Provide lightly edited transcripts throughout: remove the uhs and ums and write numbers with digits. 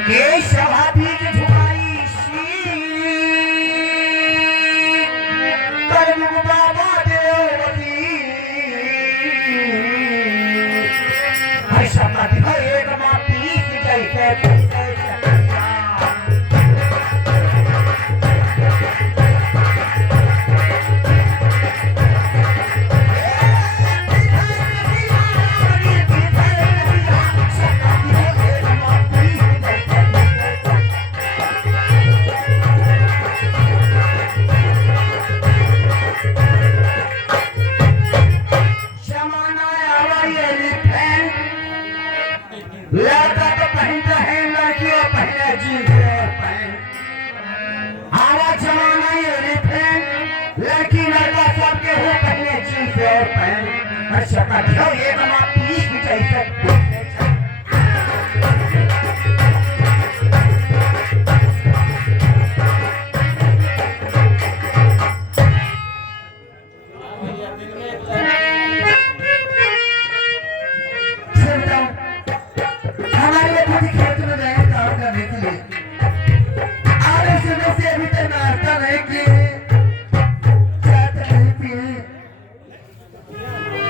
केशवाधीज झुकाई करमुख बाबा देवती हर्षा का एक माटी जैसे लड़का तो पहनता है, लड़कियां पहने जीन्स और पैंट। आवा जमाना ये रिफ्रेंड, लड़की लड़का सबके हो पहने जीन्स और पैंट। अच्छा का ढो ये बना पीस भी चाहिए।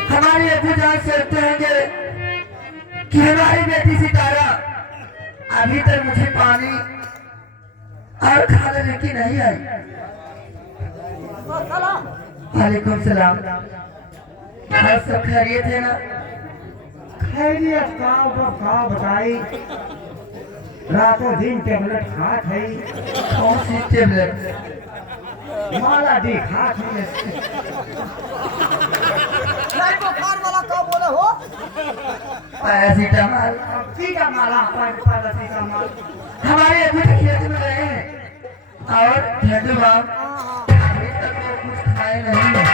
हमारे अबू जान सोचते होंगे कि हमारी बेटी सितारा अभी तक मुझे पानी और खाना लेके नहीं आई। वालेकुम सलाम। और सब खैरियत है ना? खैरियत का बताई। रातों दिन टेबलेट खात है। कौन सी टेबलेट? माला दी खात है। बुखार वाला कब बोले हो? पैरासीटामोल। पैरासीटामोल। हमारे अभी तक खेत में रहे हैं और झंडू बाम अभी तक वो कुछ खाए नहीं है।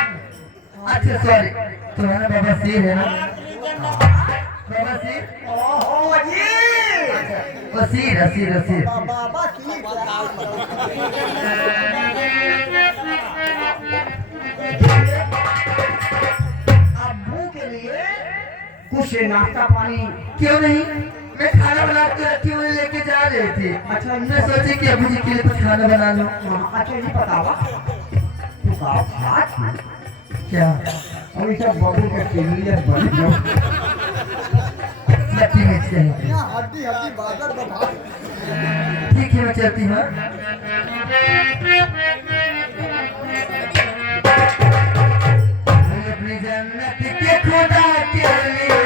अच्छा सॉरी, तुम्हारा बाबा सिर है ना? बाबा सिर? ओहो जी। वो सिर। बाबा की कुछ नाश्ता पानी क्यों नहीं? मैं खाना बना के रखी हुई लेके जा रहे थे। अच्छा, मैं सोची कि अबू जी के लिए कुछ खाना बना लो। अच्छा जी बतावा तू का खात है क्या? और ये सब बबू के सीनियर बन गए। लट्टी मिर्च चाहिए। हड्डी बाजार बता। ठीक है मैं चलती हूँ। अपनी जन्नत के खुदा के लिए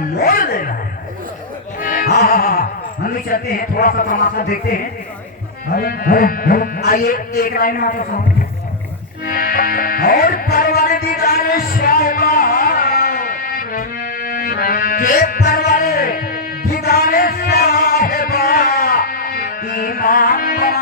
मोड़ देगा। हाँ हाँ हाँ, हम भी चलते हैं, थोड़ा सा तमाशा देखते हैं। आइए एक लाइन में आता हूँ। और परवाने दीदार शाहबा के परवाने दीदार साहिबा ईमान बना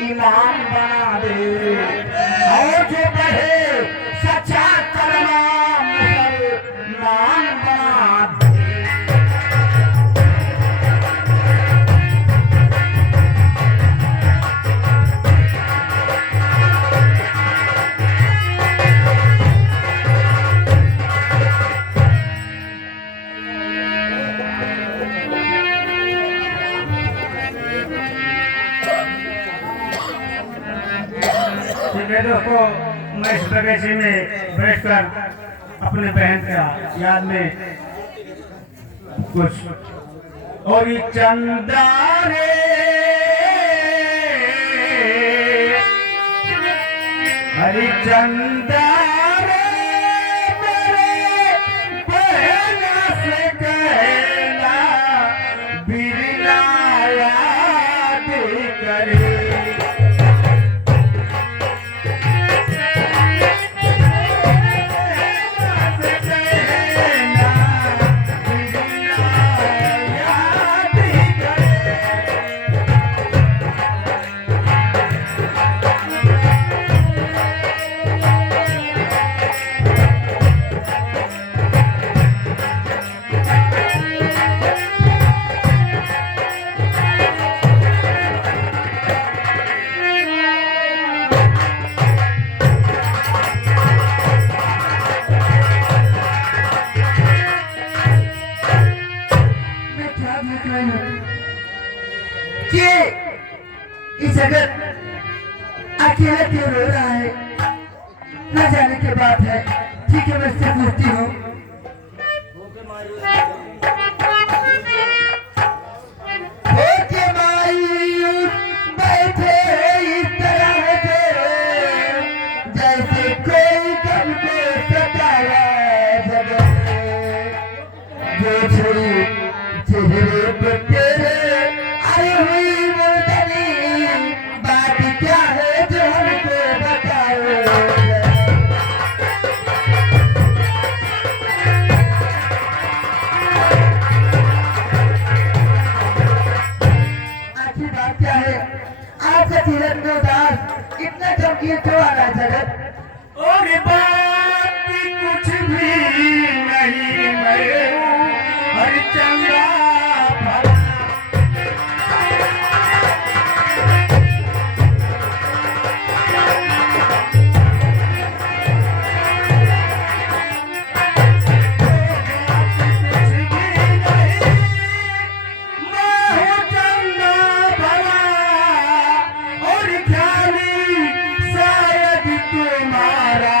ईमान बना दे और जो कहे सच्चा कलमा मुसलमान बना दे। ठीक है दोस्तों, मैं इस बगीचे में बैठकर अपने बहन का याद में कुछ और ये चंदा रे हरी चंदा रे मेरे बहन से कहना बिरला याद करे। कि इस जगत अकेले क्यों रो रहा है, न जाने की बात है। ठीक है, मैं इससे पूछती हूँ। बैठे इस तरह से जैसे कोई गम को सताया जगत जो छोड़ी चेहरे पे तेरे आई हुई मुर्दनी बात क्या है जो हमको बताओ। आखिर बात क्या है? आपका चेहरे में उदास इतना गमगीन क्यों आ रहा है जगत? और बात कुछ भी नहीं, मैं हर चंदा भला और ख्याली शायद तुम्हारा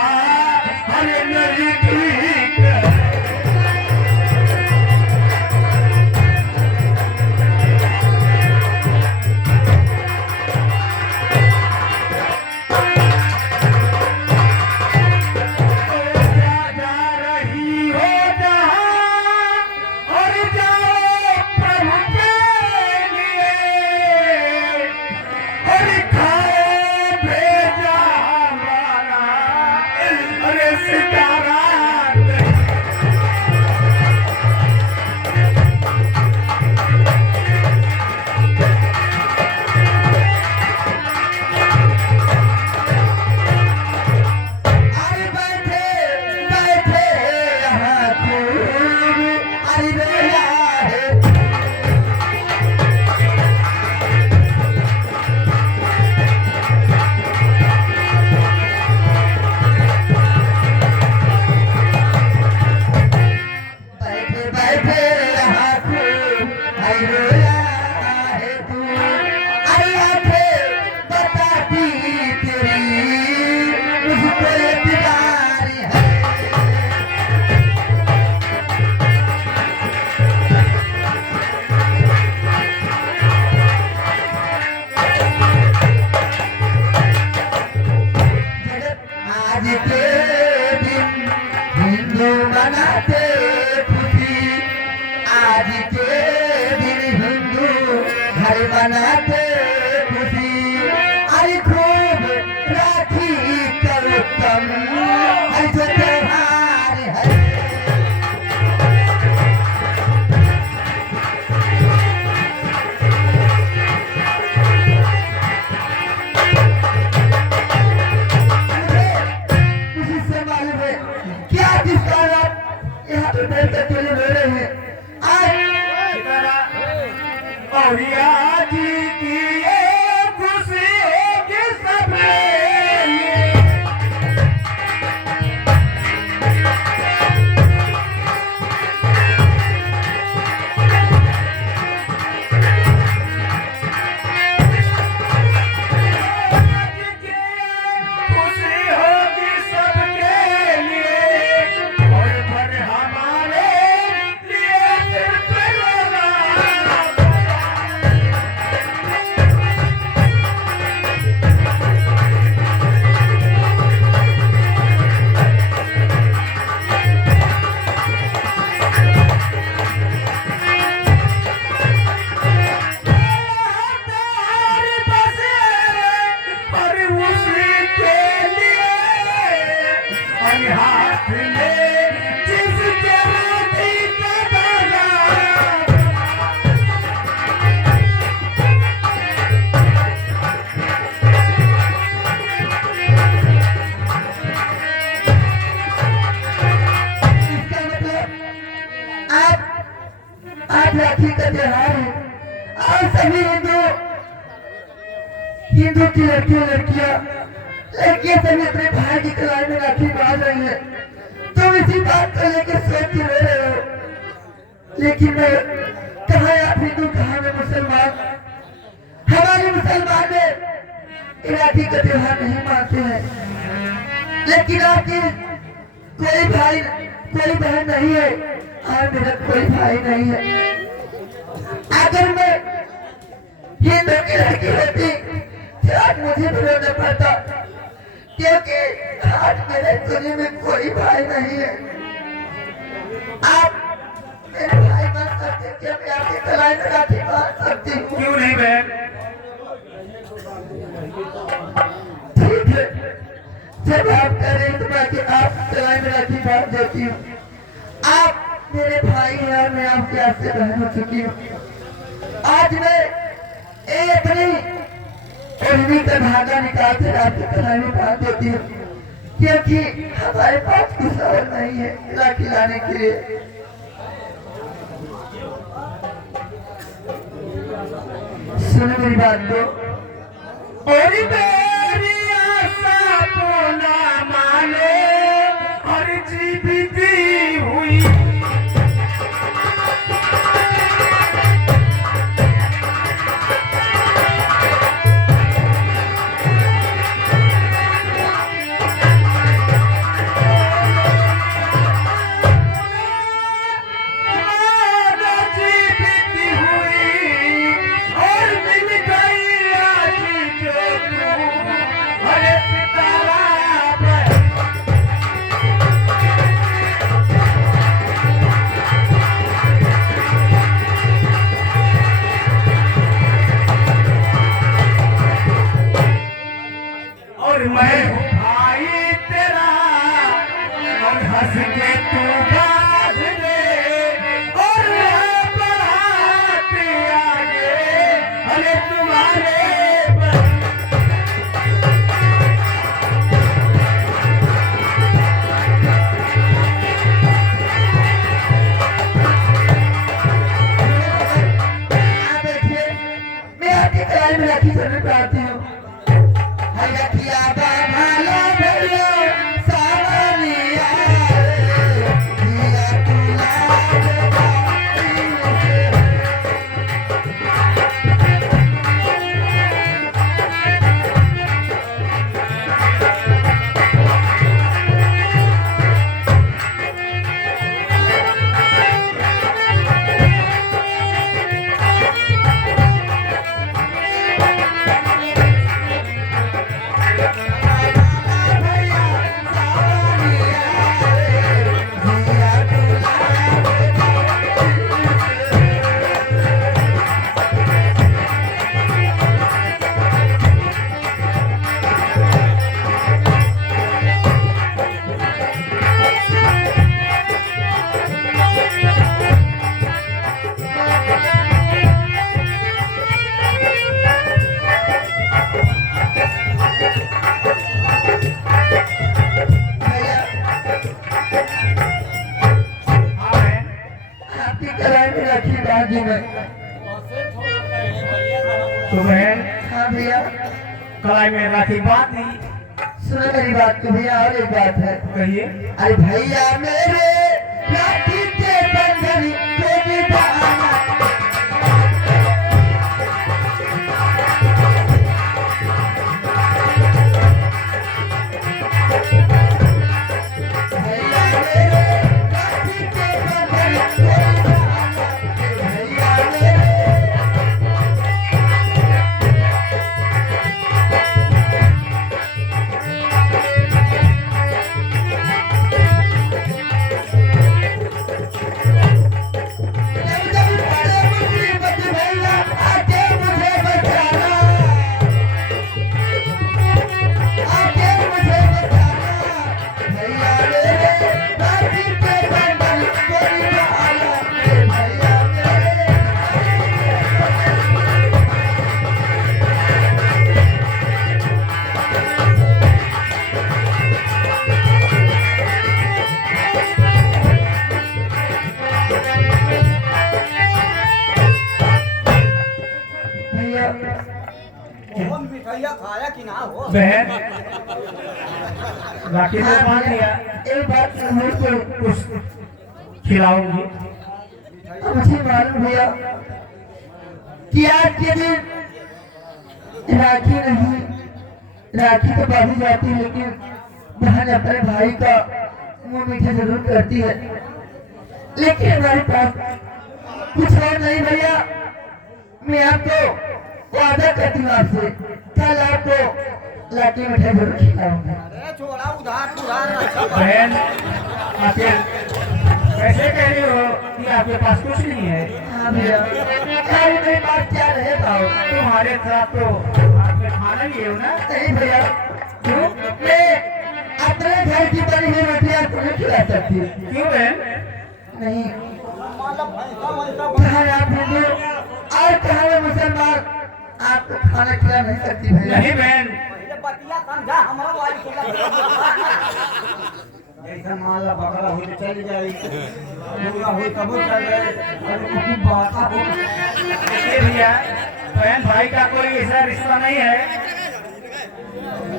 अरे मनाते खुशी अरे खूब राखी करो तुम अरे जो त्योहार है क्या जिस कारण यहाँ पे बैठ कर चले हो रहे हैं और आज की ये खुशी होगी सबके लिए। खुशी होगी सबके लिए और पर हमारे लिए सिर्फ रोना। इसका मतलब आज राखी का त्योहार है और सभी हिंदू की लड़कियां सभी अपने भाई की कलाई में राखी बांध रही है। तुम इसी बात को लेकर सोच के रो रहे हो, लेकिन मैं कहाँ आप हिंदू कहाँ मैं मुसलमान। हमारे मुसलमान में राखी का त्योहार नहीं मानते हैं, लेकिन आपके कोई भाई कोई बहन नहीं है और मेरा कोई भाई नहीं है। अगर मैं हिंदू की लड़की होती तो आज मुझे भी रोना पड़ता, क्योंकि आज मेरे दुनिया में कोई भाई नहीं है। आप मेरे भाई बन सकते, क्या मैं आपकी कलाई में राखी बांध सकती हूँ? क्यों नहीं बहन? ठीक है, जब आप कह रहे हैं तो मैं आप कलाई में राखी बांध देती हूँ। आप मेरे भाई हैं और मैं आपके आपसे बहन हो चुकी हूँ। आज मैं अपनी ओढ़नी का धागा निकाल कर आपकी कलाई में बांध देती हूँ, क्योंकि हमारे पास कुछ और नहीं है राखी लाने के लिए। सुनो मेरी बात को। और मेरी आशा को ना माने और जीविती हुई और मिल गई आज जो तू अरे सितारा बन। और मैं हूँ भाई तेरा और हंस के तू बाज दे और मैं बढ़ाते आगे अरे तुम्हारे बन। आप देखिए, मैं आपकी कलाई में राखी जरूर बांधती हूँ। हर रखिया बांधा लो भैया, सावरिया रे, दिया गुलाब बाती रे। शादी में। तो बहन हाँ भैया, कलाई में राखी बात दी, सुनो मेरी बात को भैया। और एक बात है, कहिए। अरे भैया मेरे राखी के बंधन को निभाना। भैया मेरे राखी के बंधन को निभाना। भैया मेरे कौन मिठाइया खाया कि ना हो? बहन राखी तो मान लिया, एक बात मुझको कुछ खिलाऊंगी। मुझे मालूम भैया कि आज के दिन राखी नहीं, राखी तो बांधी जाती है, लेकिन बहन अपने भाई का मुंह मीठा जरूर करती है। लेकिन हमारे पास कुछ और नहीं भैया। मैं आपको वादा करती हूँ आपसे, कल आपको लाठी मिठाई जरूर खिलाऊंगा। अरे छोड़ा उधार उधार अच्छा बात। बहन आखिर कैसे कह रही हो कि आपके पास कुछ नहीं है? हाँ भैया, अरे मेरे पास क्या रहेगा? तुम्हारे साथ तो आपने खाना ही हो ना। नहीं भैया, मैं अपने घर की बनी हुई रोटी आपको नहीं खिला सकती। क्यों बहन? नहीं, मतलब भैंसा वैसा कहाँ आप हिंदू और कहाँ मैं मुसलमान, आपको खाना खिला नहीं सकती भैया। नहीं बहन, पहले बतिया समझा हमारा वाइफ को जैसा माला बकरा हुई तो चली जाए, मुर्गा हुई तब चल जाए। अरे कुछ बात हो। देखिए भैया, बहन भाई का कोई ऐसा रिश्ता नहीं है।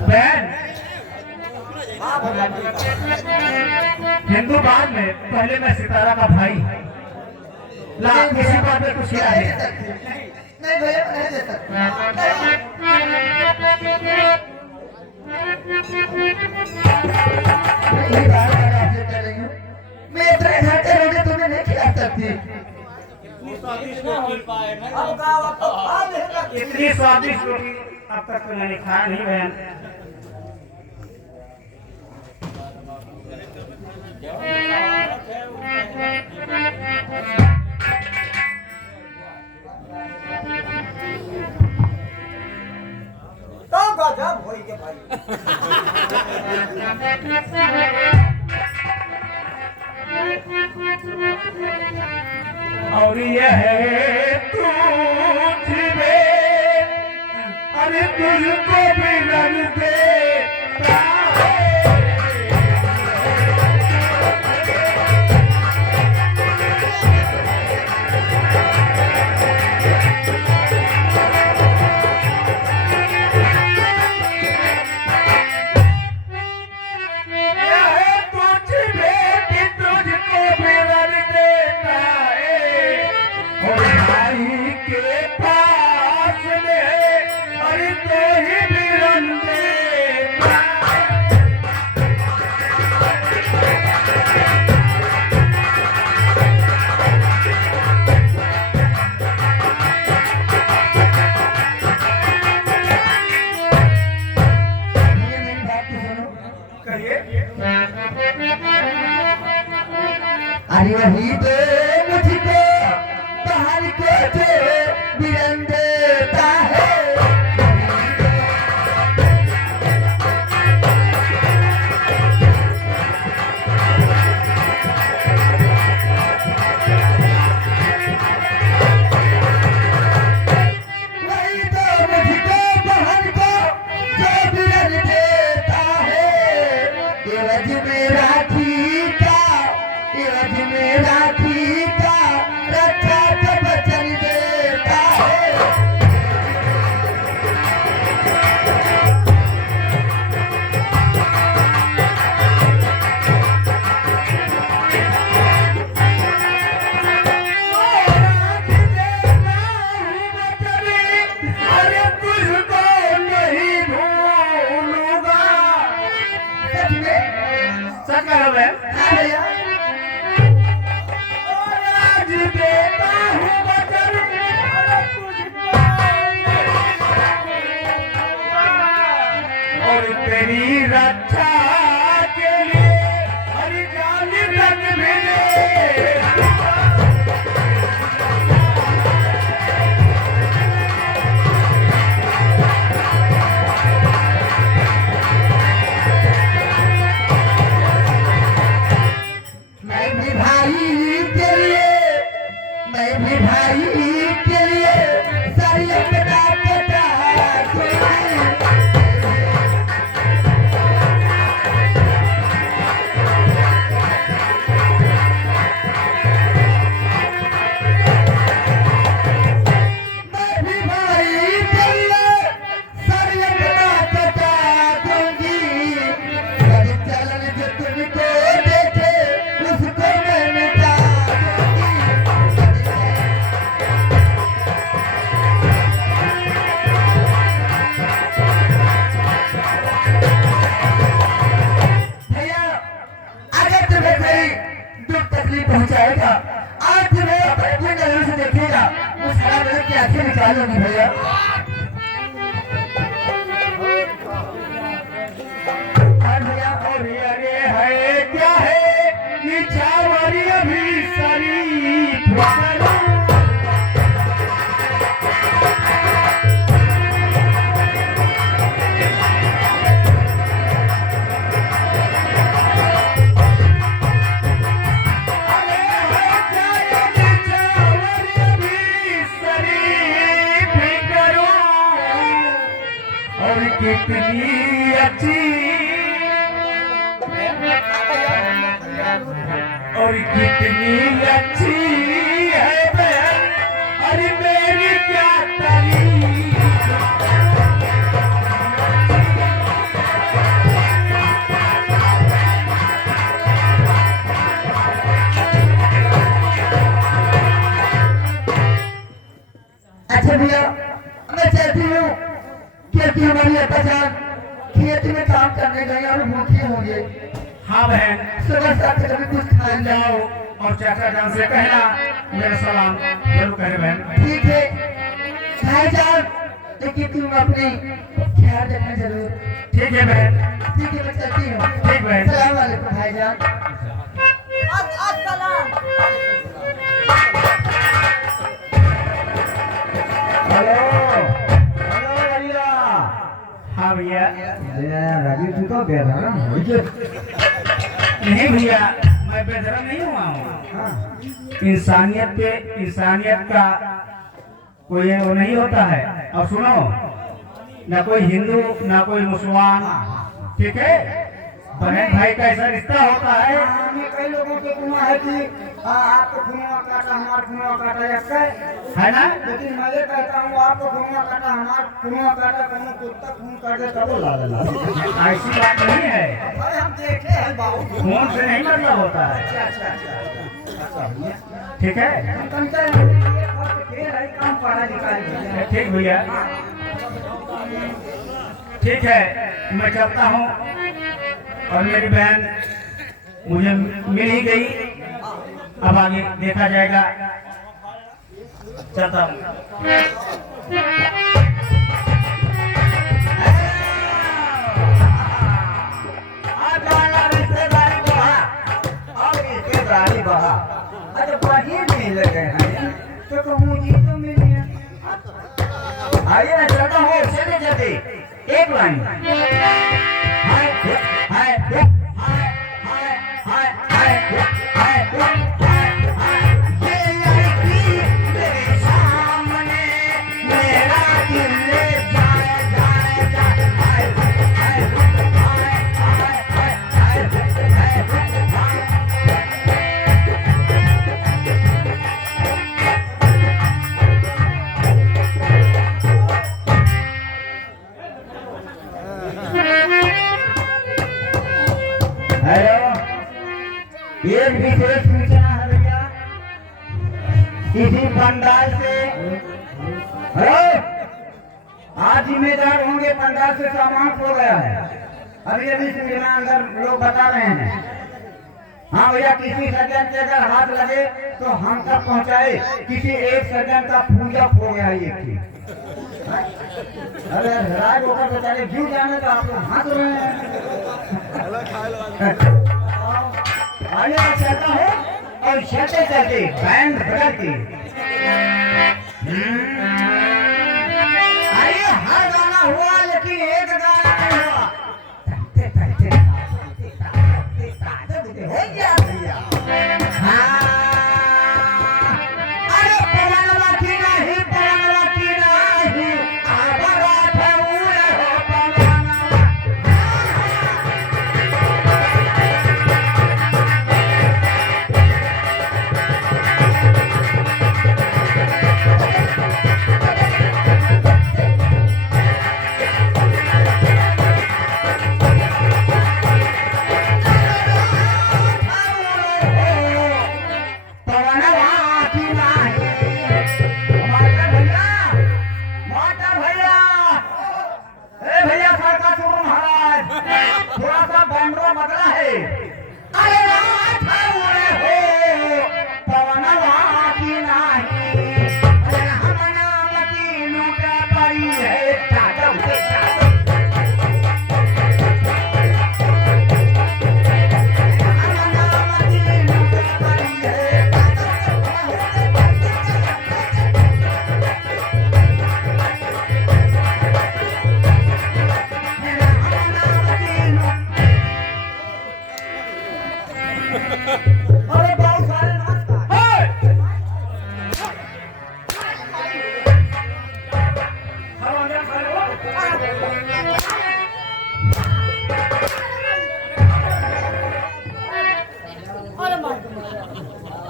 बहन हाँ भैया, हिंदू बाद में, पहले मैं सितारा का भाई। ला किसी बात में कुछ नहीं है? दे सकती। नहीं भैया, नहीं दे सकती। यही बात मैं आपसे कर रही हूँ। मैं इतने घर के रोटी तुम्हें नहीं खिला सकती। अब गाँव अब तो खा लेगा। इतनी स्वादिष्ट रोटी अब तक तो मैंने खाया नहीं बहन। तो गजब होई के भाई। और यह तुझ में, अरे तुझको भी रंग देता है। यह तुझ में कि तुझको भी रंग देता है। और भाई के पास में, अरे तो ही भी रंग देता है। भैया मेरी बात तो सुनो। कहिए। अरे वही तो मुझको बाहर को जो बिरन देता है। वही तो मुझको बाहर को जो बिरन देता है। एवज में राखी का, एवज में राखी कहो बहन हाँ भैया आज देता हूँ वचन और तेरी रक्षा के लिए हरि जान तक मिले मैं भी भाई के लिए मैं भी भाई के लिए सरियत का कटा मैं भी भाई के लिए सरियत का कटा दूंगी मेरे चलन जो तुमको देखे उसको मैं मिटा दूंगी भैया अगर तुम्हें कोई दुख तकलीफ पहुंचाएगा और तुम्हें अपनी नजर से देखेगा उस हरा नजर की आंखें निकालोगी भैया और भैया और अरे है क्या है निछावरी अभी शरीफ करो अरे है क्या ये निछावरी अभी शरीफ करो और कितनी अच्छी और कितनी अच्छी है बहन अरे मेरी क्या तारीफ अच्छा भैया मैं चाहती हूँ क्योंकि हमारी अब्बाजान खेत में काम करने गए और भूखे होंगे हाँ बहन सुबह साथ कभी कुछ खा जाओ और चाचा जान से कहना मेरा सलाम जरूर कहे बहन ठीक है भाईजान लेकिन तुम अपने ख्याल रखना जरूर ठीक है बहन ठीक है मैं चलती हूँ ठीक बहन सलाम वालेकुम भाईजान हेलो हेलो भैया हाँ भैया राजीव तू तो बेधर्म हो नहीं भैया मैं बेधर्म नहीं हुआ हूँ इंसानियत का कोई वो नहीं होता है और सुनो ना कोई हिंदू ना कोई मुसलमान ठीक है बहन भाई का ऐसा रिश्ता होता है हमें कई लोगों के कुआं है कि आपको खुनुआ काटा हमारा खुनुआ काटा ऐसा है ना लेकिन मैं ये कहता हूँ आपको खुनुआ काटा हमारा खुनुआ काटा कहूँ कुत्ता खून काट दे तब ला देना ऐसी बात नहीं है अरे हम देखे हैं बाबू खून से नहीं मतलब होता है अच्छा ठीक है हम खेल है काम पढ़ा लिखा ठीक भैया ठीक है मैं चलता हूँ और मेरी बहन मुझे मिल ही गई अब आगे देखा जाएगा चलता हूँ रिश्तेदारी बहा अरे वही मिल गए हैं तो कहूँ ये तो मिले आइए ना चलता हूँ चले जाते एक लाइन हाय हाय हाय हाय हाय हाय हाय हाय ये लड़की मेरे सामने मेरा दिल ले जाए जाए जाए हाय हाय हाय हाय हाय हाय हाय एक विशेष सूचना है भैया इसी पंडाल से हेलो आज जिम्मेदार होंगे पंडाल से सामान खो गया है अभी अभी सूचना अंदर लोग बता रहे हैं हाँ भैया, किसी सज्जन के अगर हाथ लगे तो हम तक पहुँचाए। किसी एक सज्जन का पूजा हो गया एक की। अरे राज होकर बेचारे क्यों जाने तो आप लोग हंस रहे हैं। आइए चलता है और चलते चलते बैंड बदल के अरे हर गाना हुआ लेकिन एक गाना नहीं हुआ। हो गया भैया। अरे पवनवा की नहीं, पवनवा की नहीं, आवारा ठौर हो पवनवा। अरे बहुत सारे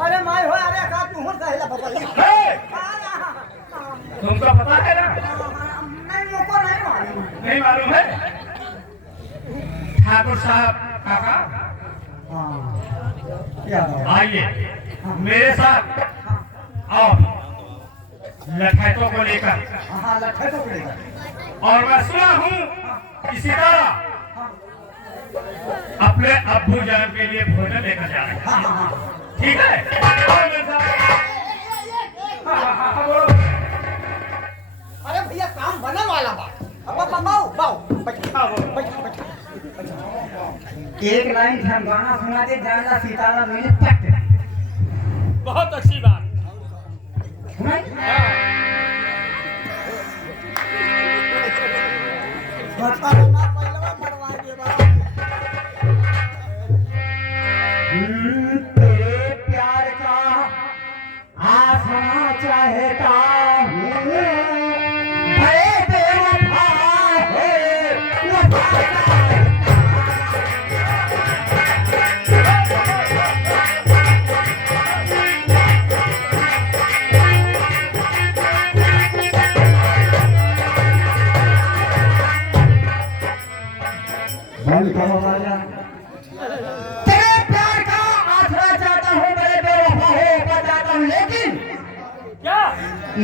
अरे माय हो, अरे का तू हूं कहला बाबा। तुमको पता है ना? नहीं, मुझको नहीं मालूम। नहीं मालूम है? ठाकुर साहब काका क्या बात? आइए मेरे साथ और लठैतों को लेकर। हाँ, लट्ठे तो पड़ेगा। और मैं सुना हूँ इसी तरह अपने अब्बू जान के लिए भोजन लेकर जा रहे हैं। हाँ हाँ हाँ। ठीक है? और मेरे साथ- हाँ, बोलो। अरे भैया, काम बनने वाला बा। अब बाऊ बाऊ बैठ। एक लाइन हम गाना सुना दे, जानला सितारा मैंने पट बहुत अच्छी बात। सुनाई। तेरे प्यार का आसमां चाहता हूँ, भले बेवफा हो वफा। तेरे प्यार का आसरा चाहता हूँ, बड़े बेवफा हो बताता हूँ, लेकिन क्या?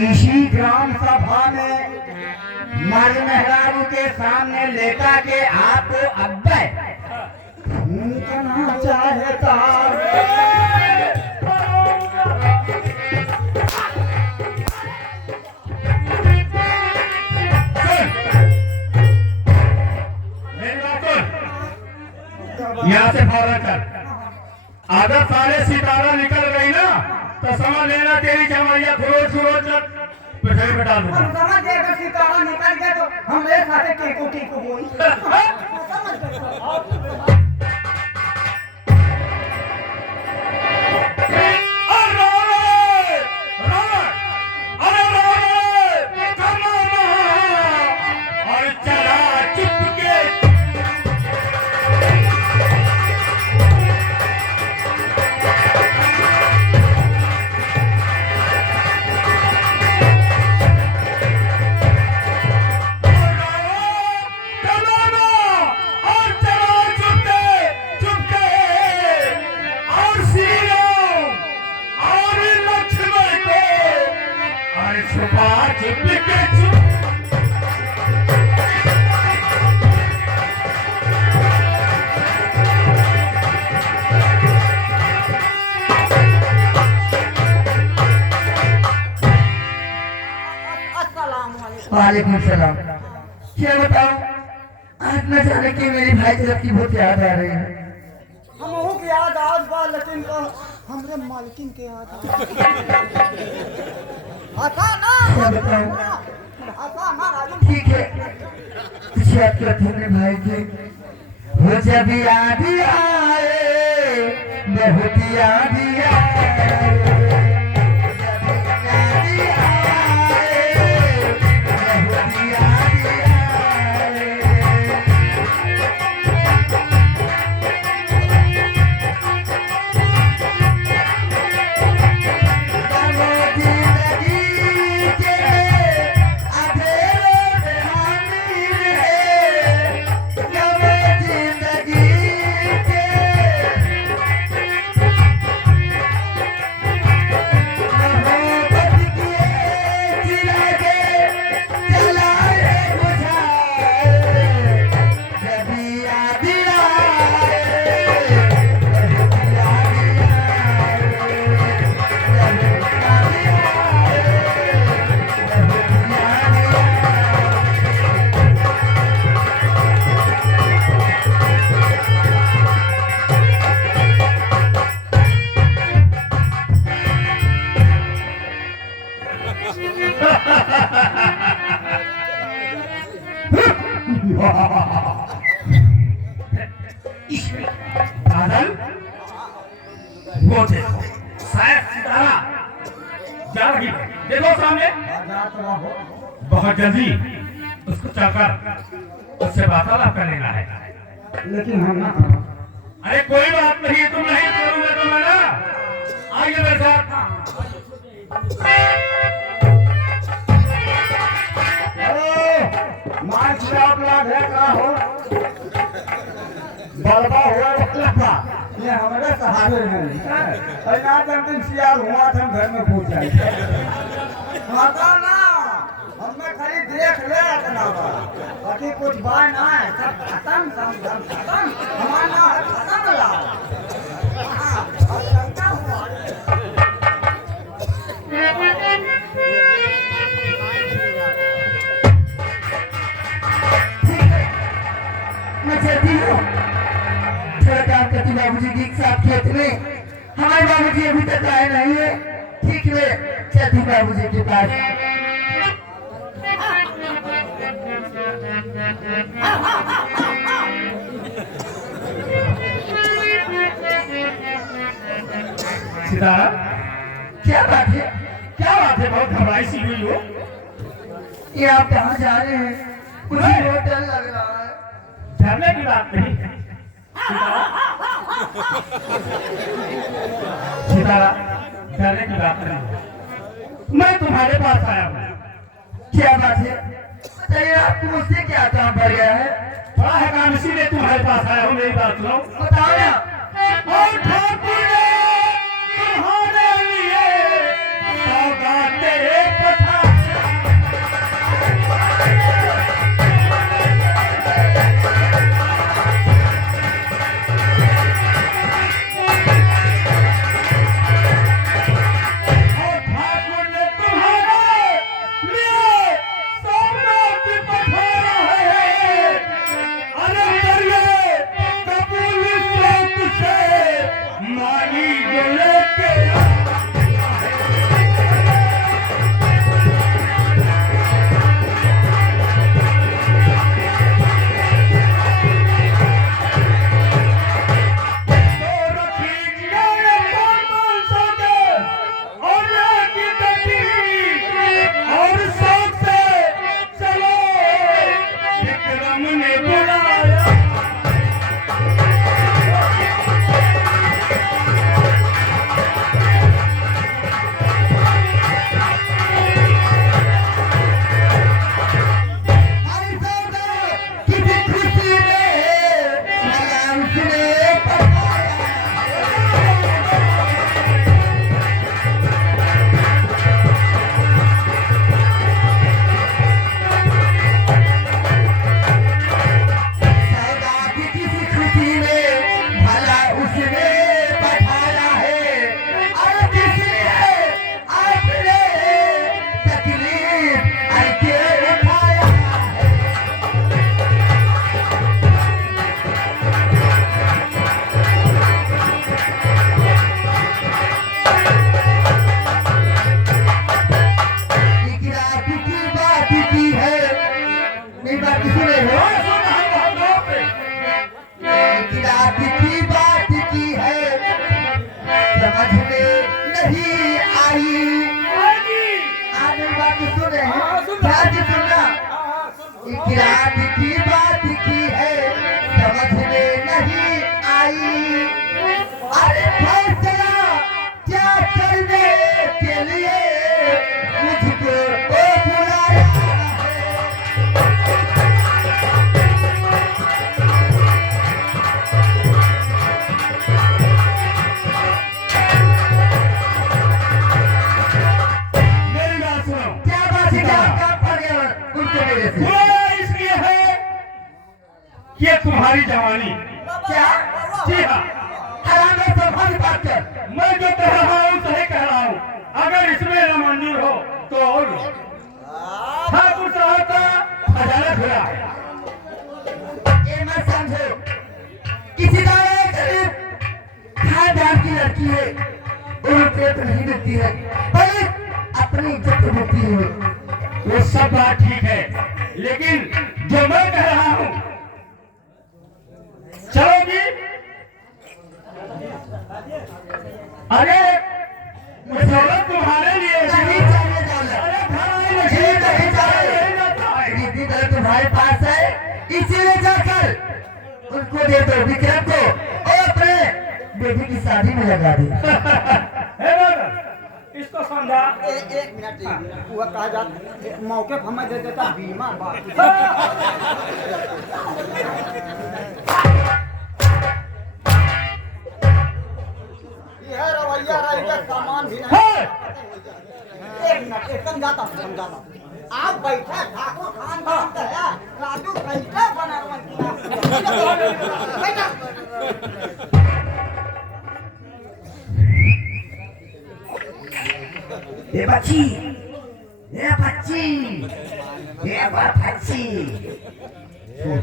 इसी ग्राम सभा में मर्द मेहरारू के सामने लेटा के आपको अब्बे फूंकना चाहता। मेरी बात सुन। यहाँ से फौरन कर। अगर सारे सितारा निकल गई ना तो समझ लेना तेरी जमाइया खरोच पिछले पे डाल दूंगा। हम समझ गए, अगर सितारा निकल गया तो हम एक साथे टीको बोई। और चलो वालेकुम सलाम। क्या बताऊं, आज न जाने की मेरी भाई तरफ की बहुत याद आ रही है। हमहू के याद आज बा, लेकिन तो हमरे मालकिन के याद आता ना। क्या बताऊं? आता ना राजू। ठीक है, कुछ याद करते अपने भाई के। वो जब याद आए बहुत याद आए, बादल वो देखो, शायद सितारा जा रही है। देखो सामने, बहुत जल्दी उसको चलकर उससे वार्तालाप कर लेना है। लेकिन हम ना अरे कोई बात नहीं, तुम नहीं करूंगा तो मैं ना। आइए मेरे साथ। मार खिलाफ लाभ है का हो, बलबा हुआ लफा, ये हमारे सहारे हैं। ऐना दिन सियार हुआ था, घर में पूछ जाए माता ना, हमें खाली देख ले इतना बा, बाकी कुछ बाय ना है, सब खत्म खत्म हमारा खत्म ला। मैं चलती हूँ, थोड़ा काम करती बाबूजी के साथ खेत में। हमारे बाबूजी अभी तक आए नहीं है। ठीक है, चलती बाबूजी के पास। सितारा, क्या बात है? क्या बात है? बहुत घबराई सी हुई हो। ये आप कहाँ जा रहे हैं? मुझे बहुत डर लग रहा है। डरने की बात नहीं है सितारा, डरने की बात नहीं है। मैं तुम्हारे पास आया हूँ। क्या बात है? बताइए, आपको मुझसे क्या काम पड़ गया है? बड़ा है काम, इसीलिए तुम्हारे पास आया हूँ। मेरी बात सुनो। बताओ ना। और ठाकुर ने तुम्हारे लिए सौगातें एक कथा। मेरी बात की सुने हो? कि रात की बात की है समझ में नहीं आई। आज बात सुने ध्यान से सुनना। कि रात की बात की है समझ में नहीं आई। अरे फैसला क्या करने के लिए मुझको बुलाया ये तुम्हारी जवानी। क्या? जी हाँ, हराम है तो भारी बात कर। मैं जो कह रहा हूँ सही कह रहा हूँ। अगर इसमें न मंजूर हो तो और लो। ठाकुर साहब का खजाना खुला है। ये मत समझो किसी का गरीब खानदान की लड़की है और पेट नहीं देती है पर अपनी इज्जत होती है। वो सब बात ठीक है, लेकिन जो मैं कह रहा हूँ चलोगी? अरे दौलत तुम्हारे लिए नहीं चाहिए दौलत। अरे भाई नहीं नहीं चाहिए। जितनी दौलत तुम्हारे पास है इसीलिए जाकर उनको दे दो विक्रम को और अपने बेटी की शादी में लगा दे। हे बाबा, इसको समझा। एक मिनट वो कहा जाता मौके पर हमें दे देता बीमा ये रवैया रहेगा सामान भी नहीं। एक मिनट एक समझाता हूँ समझाता हूँ। आप बैठे ठाकुर खान काम का है राजू कैसे बना बैठा ये बच्ची ये बच्ची ये बच्ची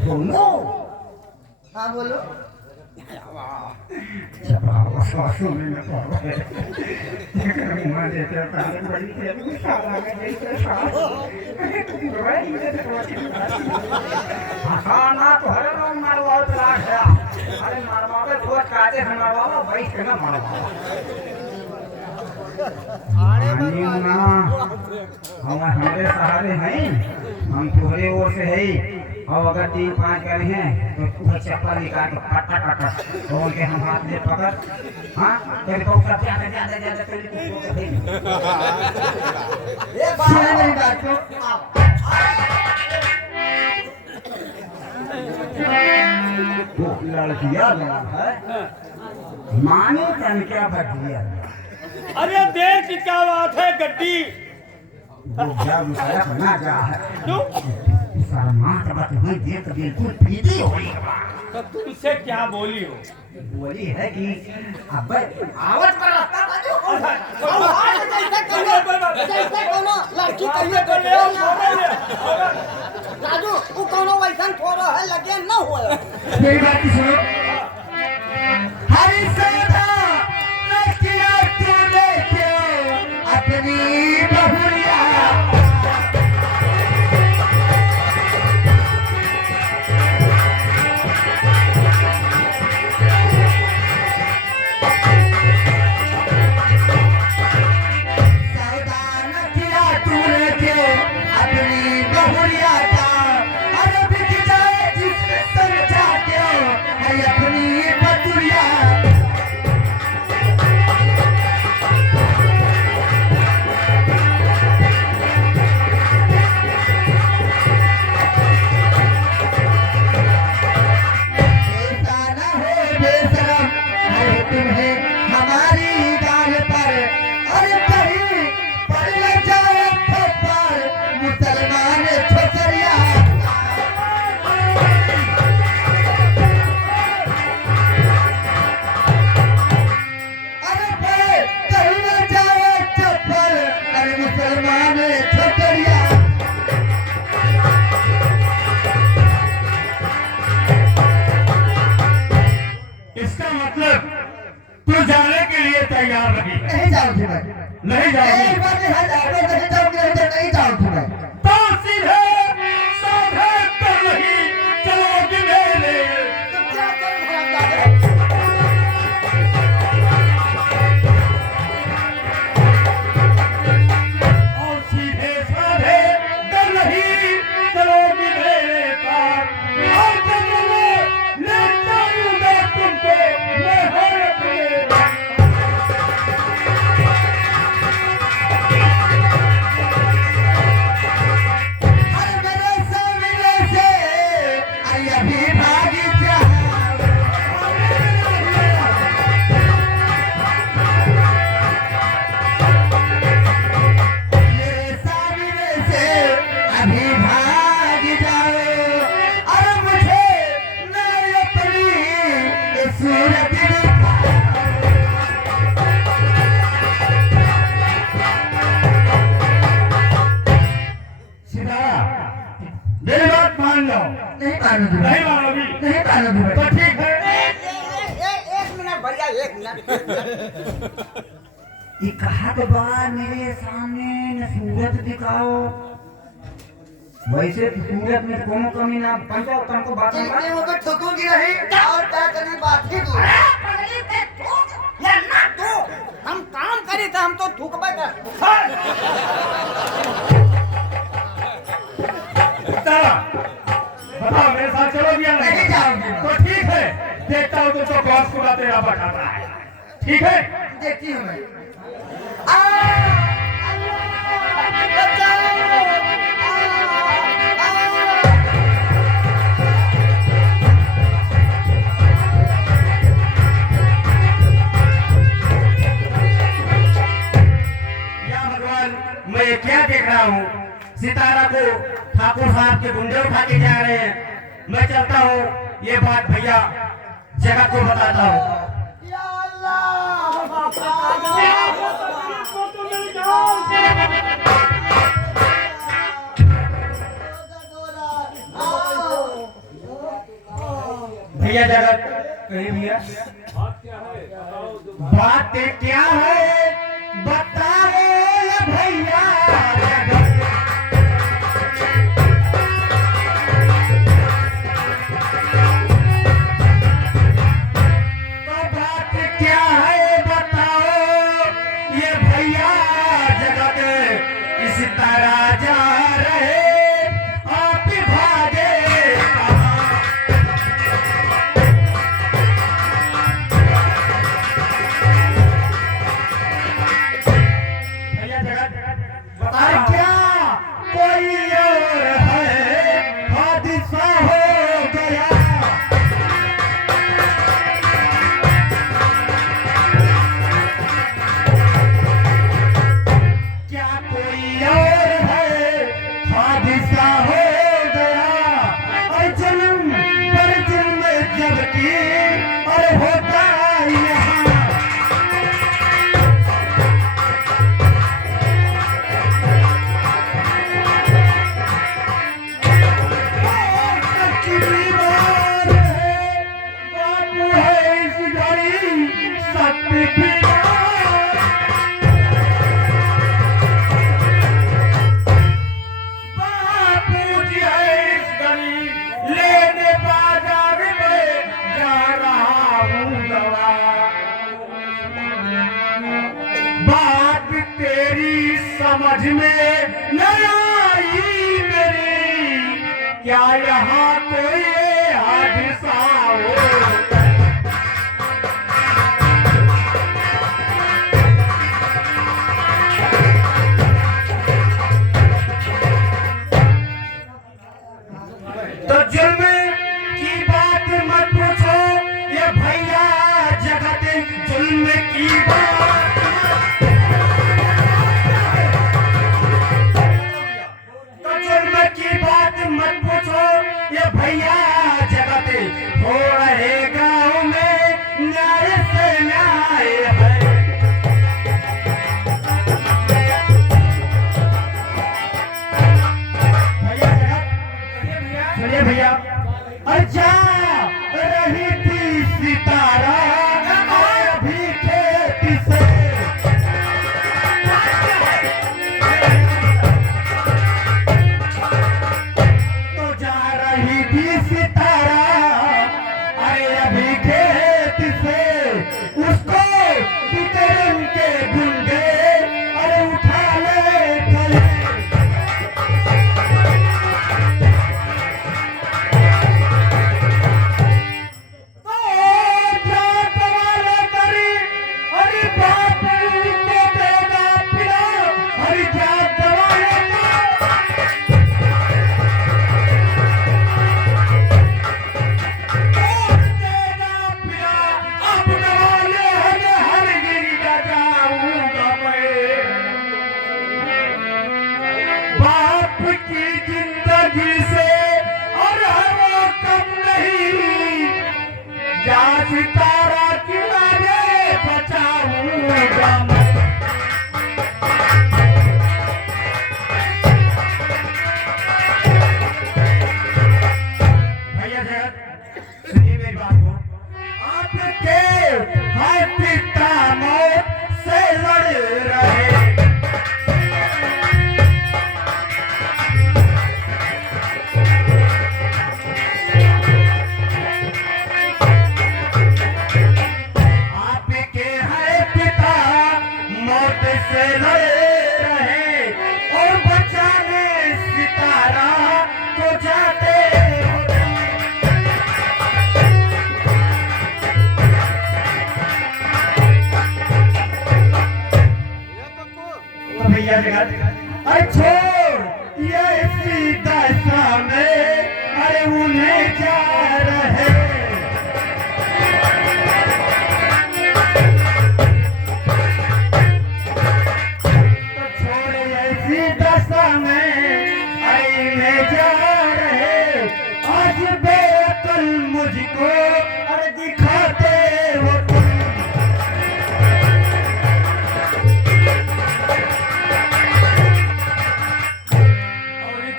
सुनो। हाँ बोलो। खाना तो हर लोग मारवा तलाश है। अरे मारवावे तो काटे हम मारवावा बैठ के ना मारवावा। हम हमारे सहारे हैं, हम तुम्हारे ओर से है। और अगर 3-5 करे हैं तो तुम्हें चप्पल निकाल के काटा काटा और के हम हाथ में पकड़। हाँ तेरे को सब ज्यादा ज्यादा ज्यादा तेरे को ये सुने मेरी बात को। वो लड़कियां लड़ा है माने तन क्या बदलिया। अरे देख की क्या बात है गड्डी। वो क्या मुसाया बना जा है क्यों? सारा माँ का बात नहीं देख बिल्कुल पीती हो गई। तो तुमसे क्या बोली हो? बोली है कि अब आवत पर रास्ता लड़की राजू वो कोनो वैसा थोड़ा है लगे न हो। मेरी बात सुनो। हरी सदा लड़कियां तूने क्यों अपनी बहुरिया तैयार रही। नहीं जाऊंगी मैं। नहीं जाऊंगी। एक बार नहीं जाऊंगी, नहीं जाऊंगी, नहीं जाऊंगी मैं। तो सीधे साधे मेरी बात मान जाओ। नहीं मानोगी भाई, नहीं मानोगी नहीं मानोगी भाई। तो ठीक है। एक मिनट भैया, एक मिनट। ये कहा के बाद मेरे सामने न सूरत दिखाओ, वैसे सूरत में कोनो कमी ना पंचो तुमको बात नहीं वो तो ठोकूंगी नहीं और क्या करने बात ही दूर या ना तू हम काम करी तो हम तो थूकबे कर। चला बताओ मेरे साथ चलोगी या नहीं जाओगी। तो ठीक है, देखता हूँ तो चौकस को तेरा बटाता है। ठीक है, देखती हूँ मैं। मैं क्या देख रहा हूँ, सितारा को ठाकुर साहब के गुंडे उठा के जा रहे हैं। मैं चलता हूँ, ये बात भैया जगत को बताता हूँ। भैया जगत कहीं भैया बात क्या है बताओ ये भैया जगत। तो बात क्या है बताओ ये भैया जगत, इस तरह जा रहे आप भागे कहाँ। भैया जगत बताओ क्या कोई और है, हादसा हो गया। क्या कोई और है, हादसा हो गया। और जन्म पर जन्म जबकि और होता यहाँ। की बीमार है, बापू है इस घड़ी सत्य बीमार। बापू जी है इस घड़ी लेने बाजार में जा रहा हूँ दवा। बात तेरी समझ में न आई मेरी, क्या यहाँ कोई हादसा हो। तो जुल्म की बात मत पूछो ये भैया जगत, जुल्म की बात। तो जुल्म की बात मत पूछो ये भैया जगत, हो रहे गाँव में न्याय से न्याय है। भैया जगत सुनिए भैया, अच्छा रही थी सितारा अभी खेत से। तो जा रही थी सितारा अरे अभी खेत से, उसको वितरण के गुंडे अरे उठा ले गए। आपके है पिता मौत से लड़ रहे। आपके है पिता मौत से लड़ रहे और बचाने सितारा को जाते भैया अरे छोड़ ये सीधा सामने अरे उन्हें जा रहे। तो छोड़ ये सीधा सामने अरे उन्हें जा रहे। आज बेअक्ल मुझको अरे दिखाते हो तुम।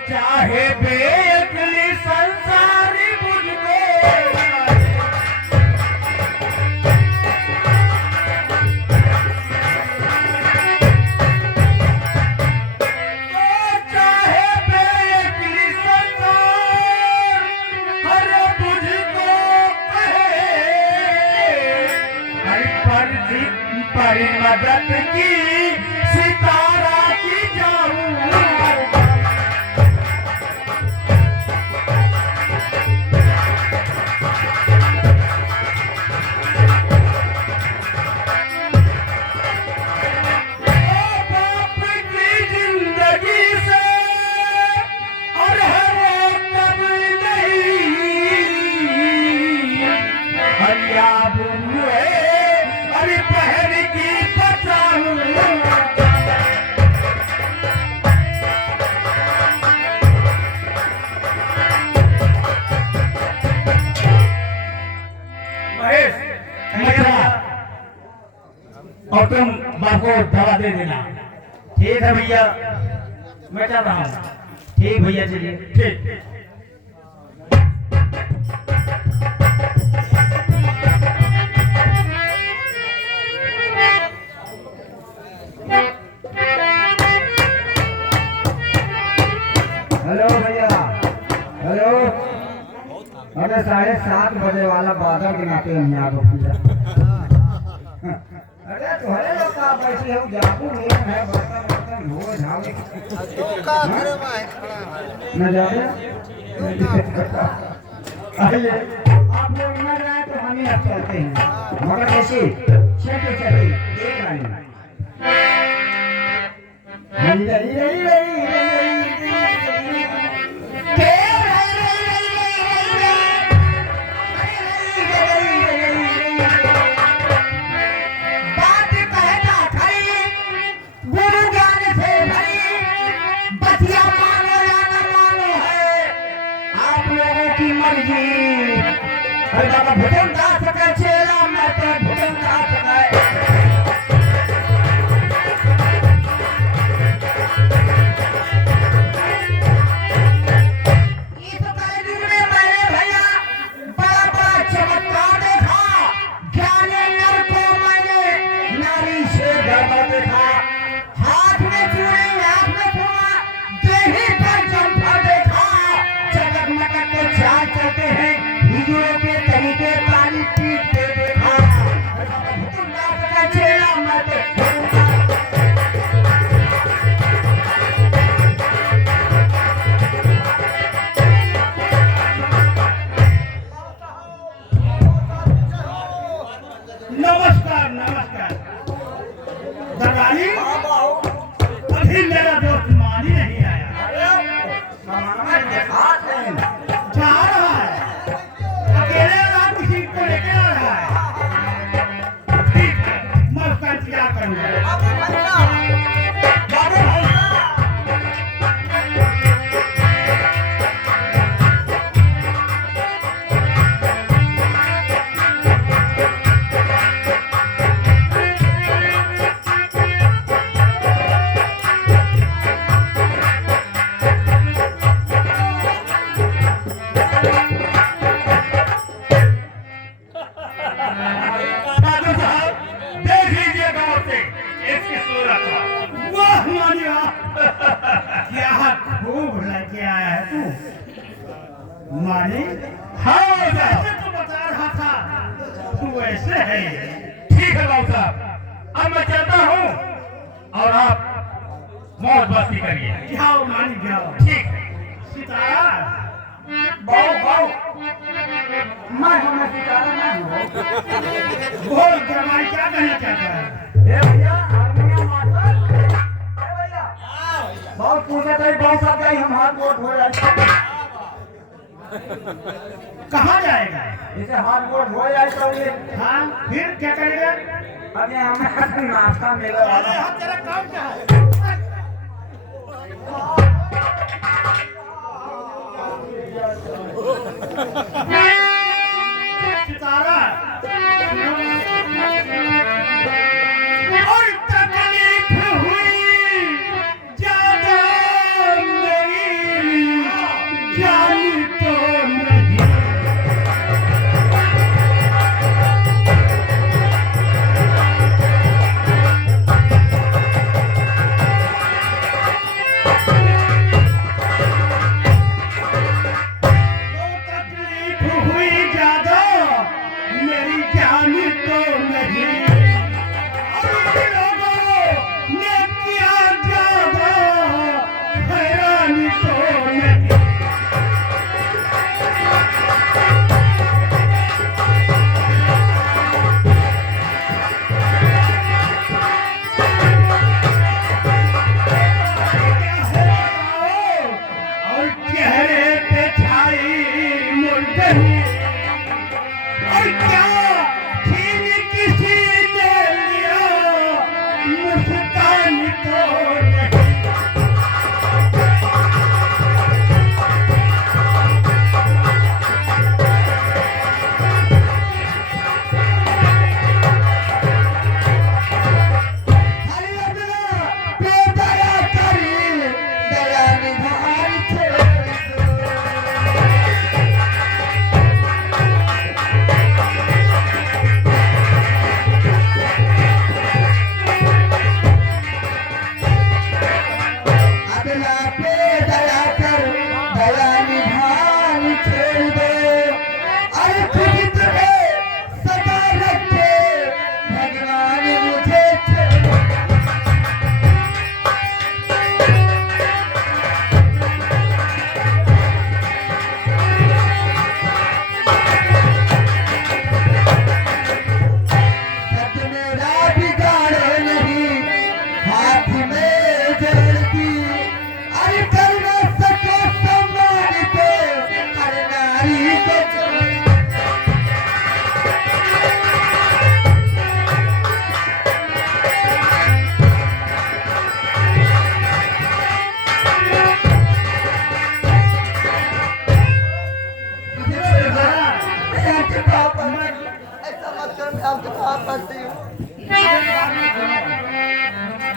चाहे बेअक्ली संसारी मुझको तो चाहे बेअक्ली संसार हर मुझको कहे पर मदद की सितारा की जाऊं। अरे पहर की बचाऊं। और तुम बाप को दवा दे देना। ठीक है भैया, मैं चल रहा हूँ। ठीक भैया, चलिए। ठीक। हेलो भैया, हेलो। अरे 7:30 बजे वाला बादल के नाते यहाँ तो पूजा। अरे तुम्हारे लोग का पैसे हम जाबू लेन है, बर्तन हो झावे न जावे। आइए आप लोग न जाए तो हम ही अब चलते हैं, मगर ऐसे चलते चलते एक लाइन अरे बाबा भजन गा सके चेला मैं तो भजन गा सके। इस कलयुग में मैंने भैया बड़ा बड़ा चमत्कार देखा। ज्ञानी नर को मैंने नारी से गड़बड़ देखा। हाथ में चूड़ी, हाथ में सोना, देही पर जंफा देखा। जगमग को चाल चलते हैं हिजड़ों के तरीके पानी पीते देखा। तुम ना सका चेला मत नमस्कार नमस्कार। दरबारी अभी मेरा दोस्त मानी नहीं आया। जा रहा है अकेले, रात किसी को लेके आ रहा है। ठीक है, मैं उसका इंतजार करूंगा। बाबू माने हाँ जैसे तो बता रहा था वैसे है। ठीक है बाबू साहब, अब मैं चलता हूँ और आप मौज मस्ती करिए। जाओ मानी जाओ। ठीक है। सितारा बाऊ बाऊ मैं हमें सितारा ना हूँ। बोल जमाई क्या कहना चाहता है? ए भैया हारमोनियम मास्टर। ए भैया बहुत पूछे थे बहुत सब गई हम हाथ गोट हो जाए। कहाँ जाएगा? इसे हाथ गोट हो जाए तो ये हाँ फिर क्या करेगा? अभी हमें नाश्ता मिला। अरे हाँ तेरा काम क्या है? सितारा और तकलीफ हुई ज्यादा मेरी जानी तो नहीं। तकलीफ हुई ज्यादा मेरी जान तो नहीं। और लोगों ने किया ज्यादा हैरान तो नहीं। और चेहरे पे छाई मुर्दनी और क्या छीन किसी ने लिया मुस्कान तो नहीं।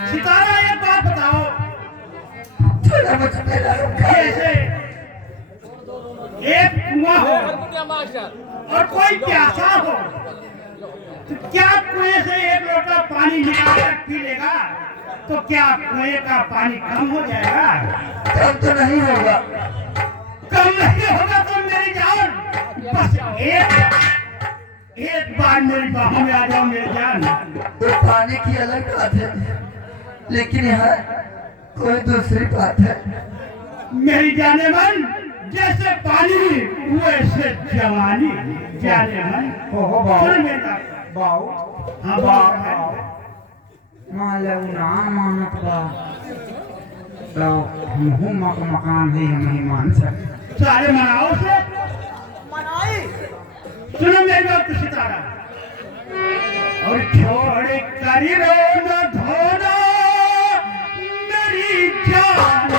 सितारा एक बात बताओ, जैसे एक कुआं हो और कोई प्यासा हो तो क्या कुएं से एक लोटा पानी निकाल कर पी लेगा तो क्या कुएं का पानी कम हो जाएगा? कम तो नहीं होगा। कम नहीं होगा तो मेरी जान बस एक बार मेरी बाहों में आ जाओ मेरी जान। वो पानी की अलग बात है, लेकिन यहाँ कोई दूसरी बात है। मेरी जाने मन जैसे पानी वैसे जवानी जाने मन। ओहो बाऊ सुन मेरा बाऊ हाँ बाऊ बाबा माले ना मानत बा तो हमहू मकान है नहीं मान सकते। सारे मनाओ से मनाई सुनो मेरी बात तो सितारा और छोड़ करी रो न धोना मेरी जान।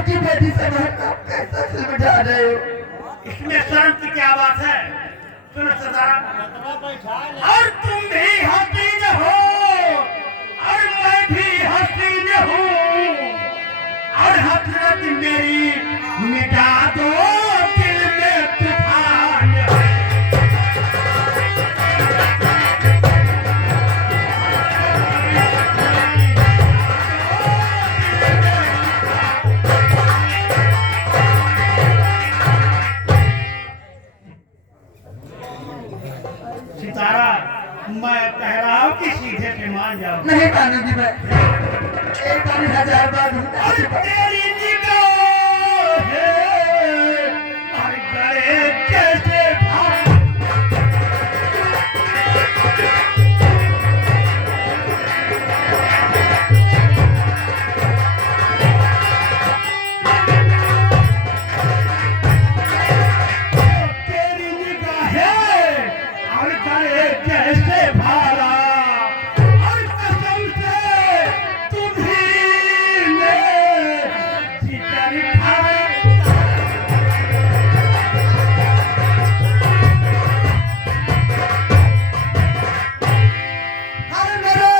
छोटी बेटी से कैसे समझा रहे हो? इसमें शर्म की क्या बात है? सुनो सरदार, और तुम भी हसीन हो और मैं भी हसीन हूँ, और हसरत मेरी मिटा दो, दिल में तूफान है। सितारा, मैं कह रहा हूँ कि सीधे पे मान जाओ। नहीं मानूंगी मैं, एक बार 1000 बार और तेरी निगाह है और गले जैसे भाव। तेरी निगाह है और गले जैसे भाला, और कसम से तुम्ही सितारे भाला। हर मेरे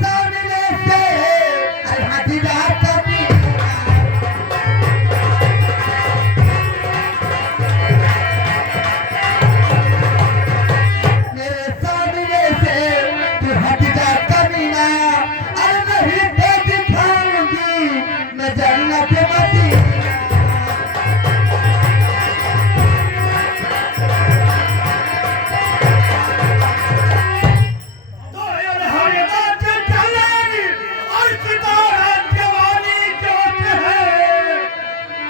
सामने से हर हथियार कभी मेरे सामने से तू हट जा कमीना, और नहीं तो दिखाऊंगी मैं जन्नत मदीना। तो ये हमारे बात चले और सितारा जवानी जोत है,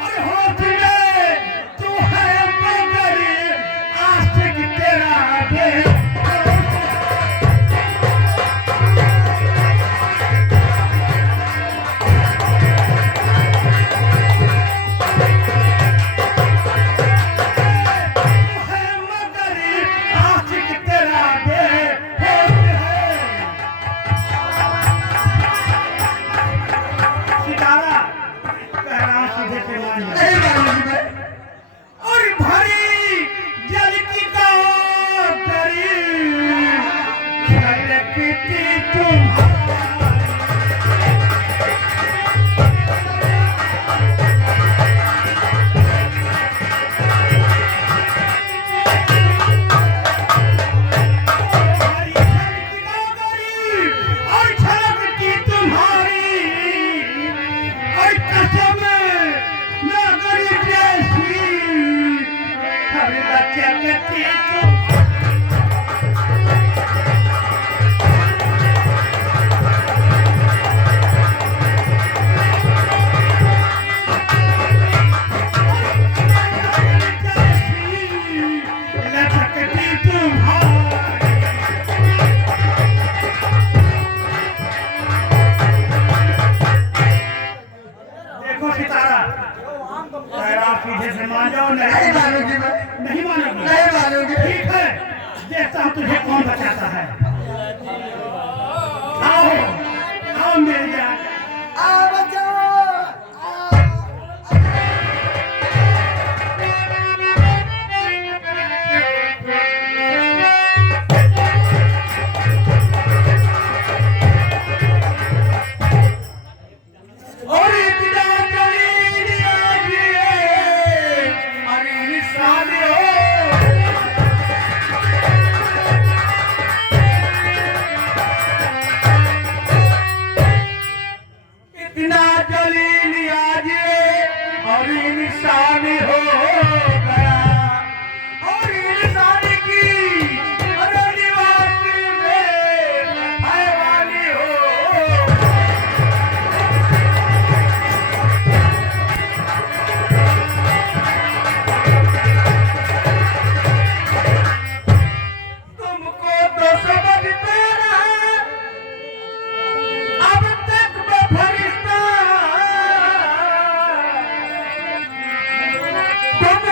और होश में तू है मगर आशिक तेरा है। नहीं मानूंगी मैं, और भरी जल की करी छलकती तुम्हारी। भरी जल की करी और छलकती तुम्हारी, और कसम नगर जैसी हर लचकती तुम। लचकती तुम्हारी। देखो सितारा, सीधे से मान जाओ। नहीं मानूंगी मैं, नहीं मानोगे? नहीं मानूंगी। ठीक है, देखता हूँ तुझे कौन बचाता है। आओ आओ मेरी जान। आ बचाओ। और इतना जलील आजिए, और इंसान हो। इतना जलील आजिए और इंसान हो गया, और इंसान की निवासी में हैवानी हो। तुमको तो समझते रहे अब तक मैं फरिश्ता, तुम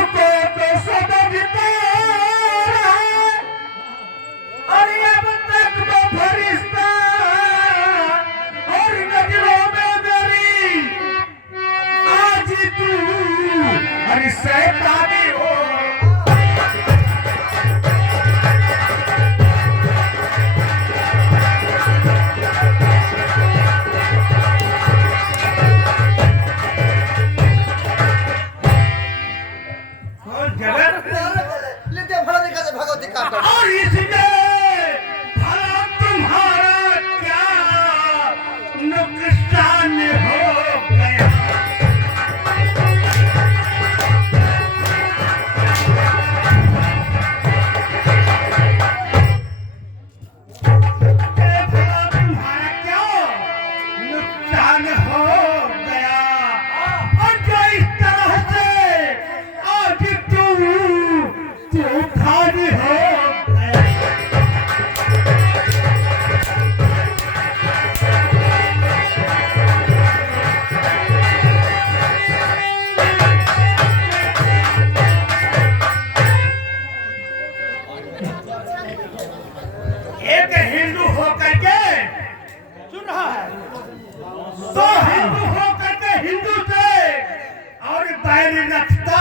नजर रखता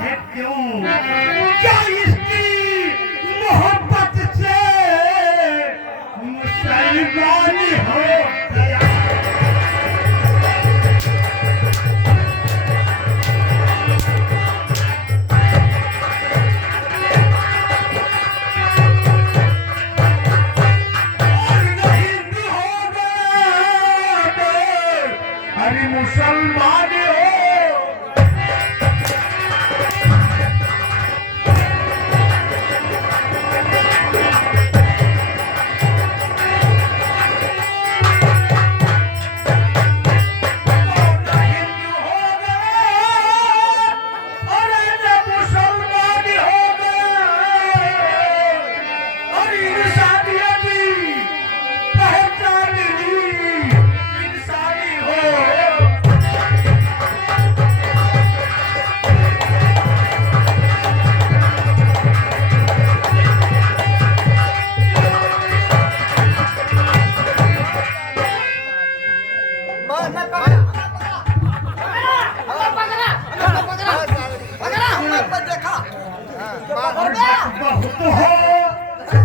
है क्यों? क्या इसकी मोहब्बत से मुसलमान हो गया? अरे मुसलमान हो बहुत हो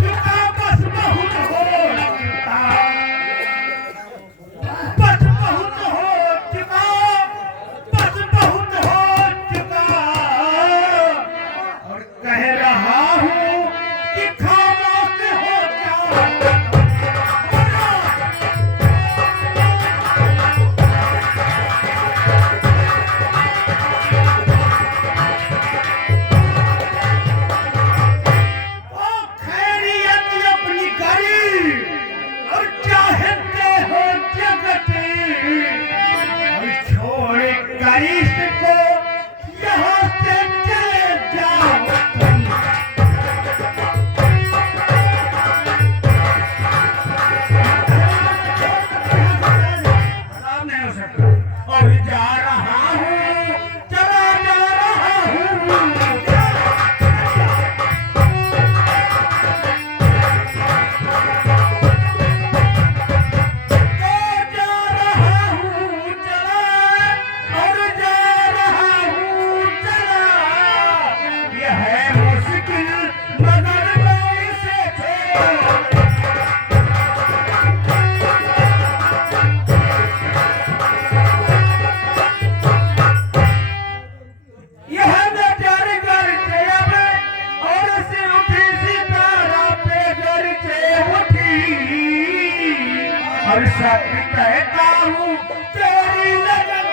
चुका, बस बहुत हो चुका, बस बहुत हो चुका, बस बहुत हो चुका। और कह रहा हूँ कि खामोश हो जाओ। और सब कहता हूँ तेरी नजर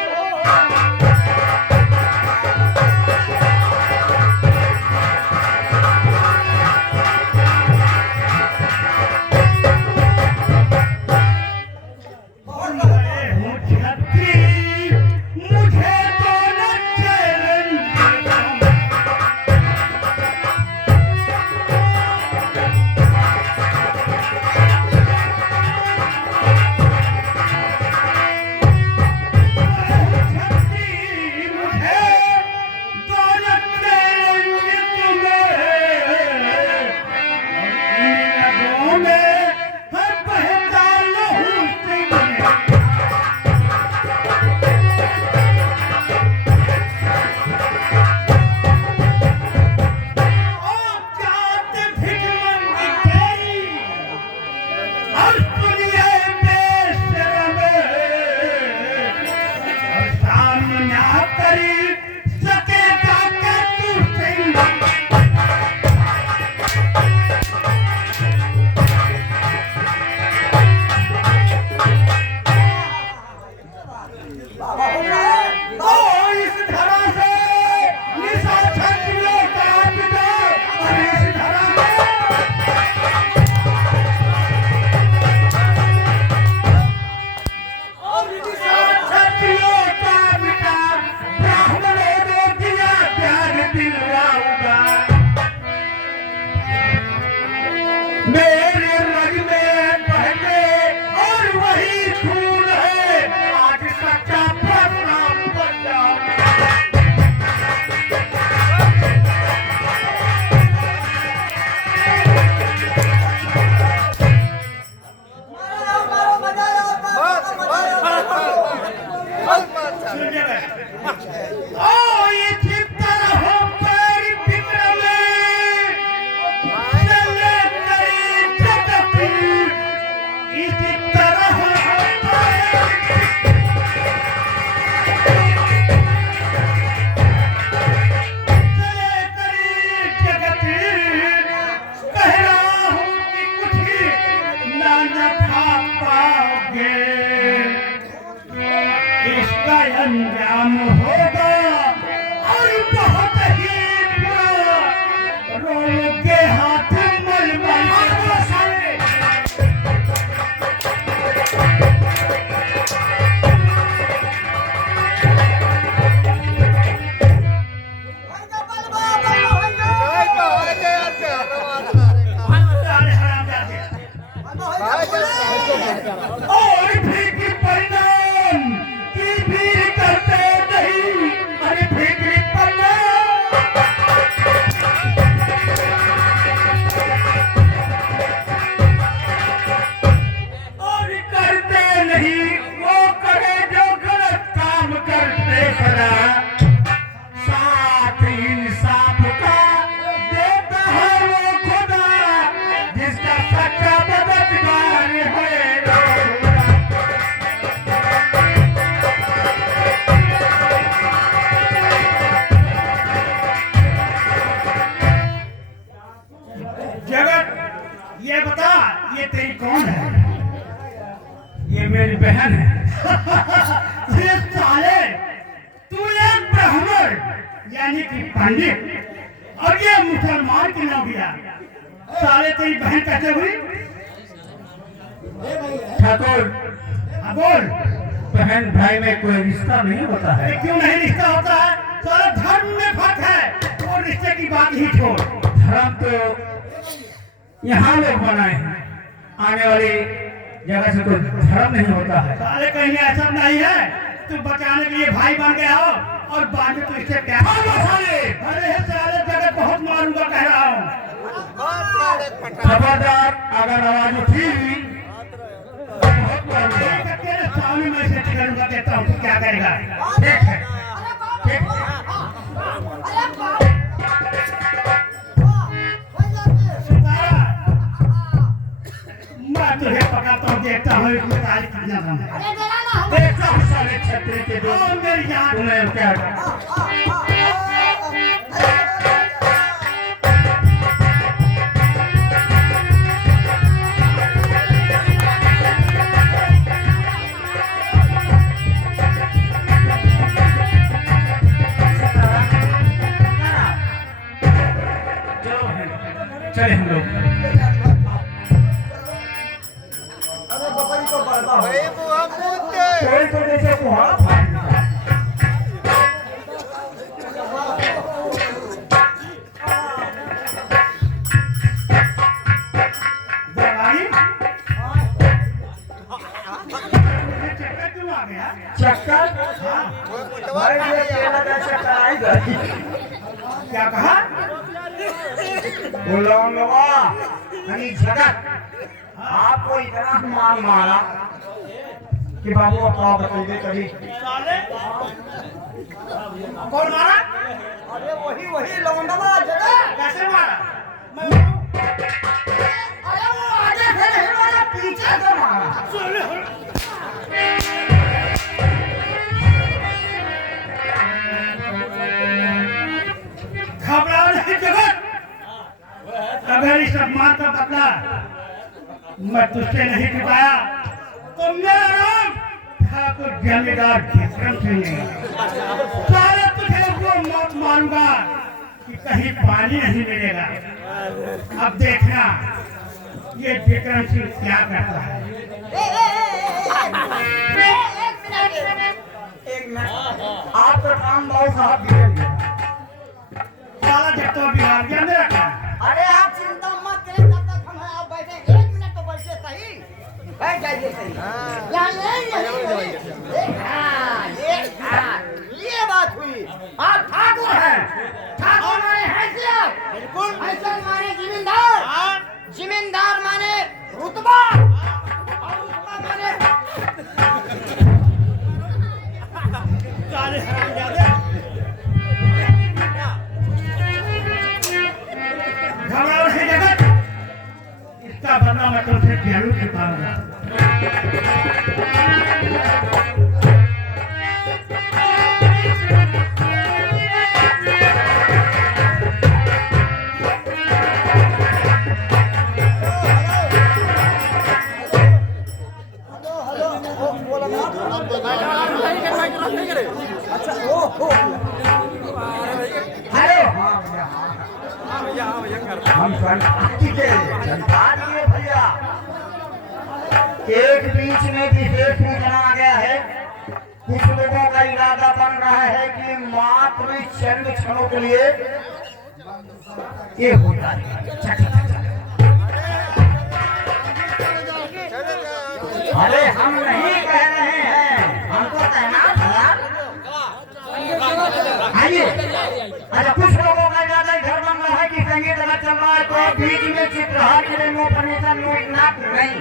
मुझे तो न चैलेंज मेरे रग में बहने और वही खून है आज सच्चा प्रणाम बचा। ओ ये इसका अंजाम होगा और बहुत ही बुरा, रोलों के हाथ मलमल से और फिक्र परिणाम की भी करते नहीं, अरे फिक्र परिणाम और करते नहीं, वो करे जो गलत काम करते सदा, साथ इंसाफ का देता है वो खुदा, जिसका सच्चा मददगार है। जगत ये बता, ये तेरी कौन है? ये मेरी बहन है। ये साले, तू एक ब्राह्मण यानी कि पंडित और ये मुसलमान की नौकिया, साले तेरी बहन कैसे हुई? ठाकुर हाँ बोल। बहन भाई में कोई रिश्ता नहीं होता है। ये क्यों नहीं रिश्ता होता है? सारा धर्म में फर्क है और रिश्ते की बात ही छोड़। धर्म तो यहाँ लोग बनाए हैं, आने वाली जगह से कोई धर्म नहीं होता है। साले कहीं ऐसा नहीं है तू बचाने के लिए भाई बन गया हो और बाद में तू इससे क्या? अरे साले जगह बहुत मारूंगा कह रहा हूँ। खबरदार, अगर आवाज उठी तो बहुत मारूंगा। तेरे सामने मैं इसे टिकलूंगा, देता हूँ तू क्या करेगा? ठीक है, ठीक है। मैं तुझे पकड़ता हूँ, देखता हूँ इसमें तारीख कितना दम है। देखता हूँ साले छतरी के दो और मेरी जान तुम्हें क्या चले हम लोग। अरे बाबा जी तो बड़का हो। भाई मोहम्मद के कोई तो जैसे कुहाड़ा फाड़ दिया। दवाई? ये चक्कर क्यों आ गया? चक्कर हाँ, कोई मुटवा भाई ये नहीं तेरा जैसे कराई गई। क्या कहा? बुलाऊंगा यानी जगत आपको इतना मार मारा कि बाबू अपना बताइए कभी। साले कौन मारा? अरे वही लौंडवा जगत। कैसे मारा? मैं अरे वो आगे से नहीं मारा, पीछे से मारा। घबराओ नहीं जगत, अगर इस अपमान का बदला मैं तुझसे नहीं चुकाया तो मेरा नाम ठाकुर जमींदार विक्रम सिंह है। सारे तुझे वो मौत मारूंगा कि कहीं पानी नहीं मिलेगा। अब देखना ये विक्रम सिंह क्या करता है। एक मिनट, आप तो काम बहुत साहब गिरेंगे। साला जब तो बिहार गया मेरा काम। अरे आप चिंता मत करें, तब तक हम आप बैठे 1 मिनट तो बैठे सही, बैठ जाइए सही। ये बात हुई। आप ठाकुर हैं, ठाकुर माने हैसियत, बिल्कुल हैसियत माने जिम्मेदार, जिम्मेदार माने रुतबा, और रुतबा माने साले हरामजादे। घबराओ नहीं जगत, इसका बदला मैं तुमसे जरूर चुकाऊंगा। अच्छा ओ हो हेलो हम संपादक के संपादकीय भैया एक बीच में विशेष सूचना आ गया है। कुछ लोगों का इरादा बन रहा है कि मात्र चंद क्षणों के लिए ये होता है। अरे हम नहीं कह रहे हैं, हमको कहना था। आइए, अच्छा कुछ लोगों का इरादा इधर बन रहा है कि संगीत अगर चल रहा है तो बीच में चित्रहार के लिए नो फर्नीचर नो नाप नहीं,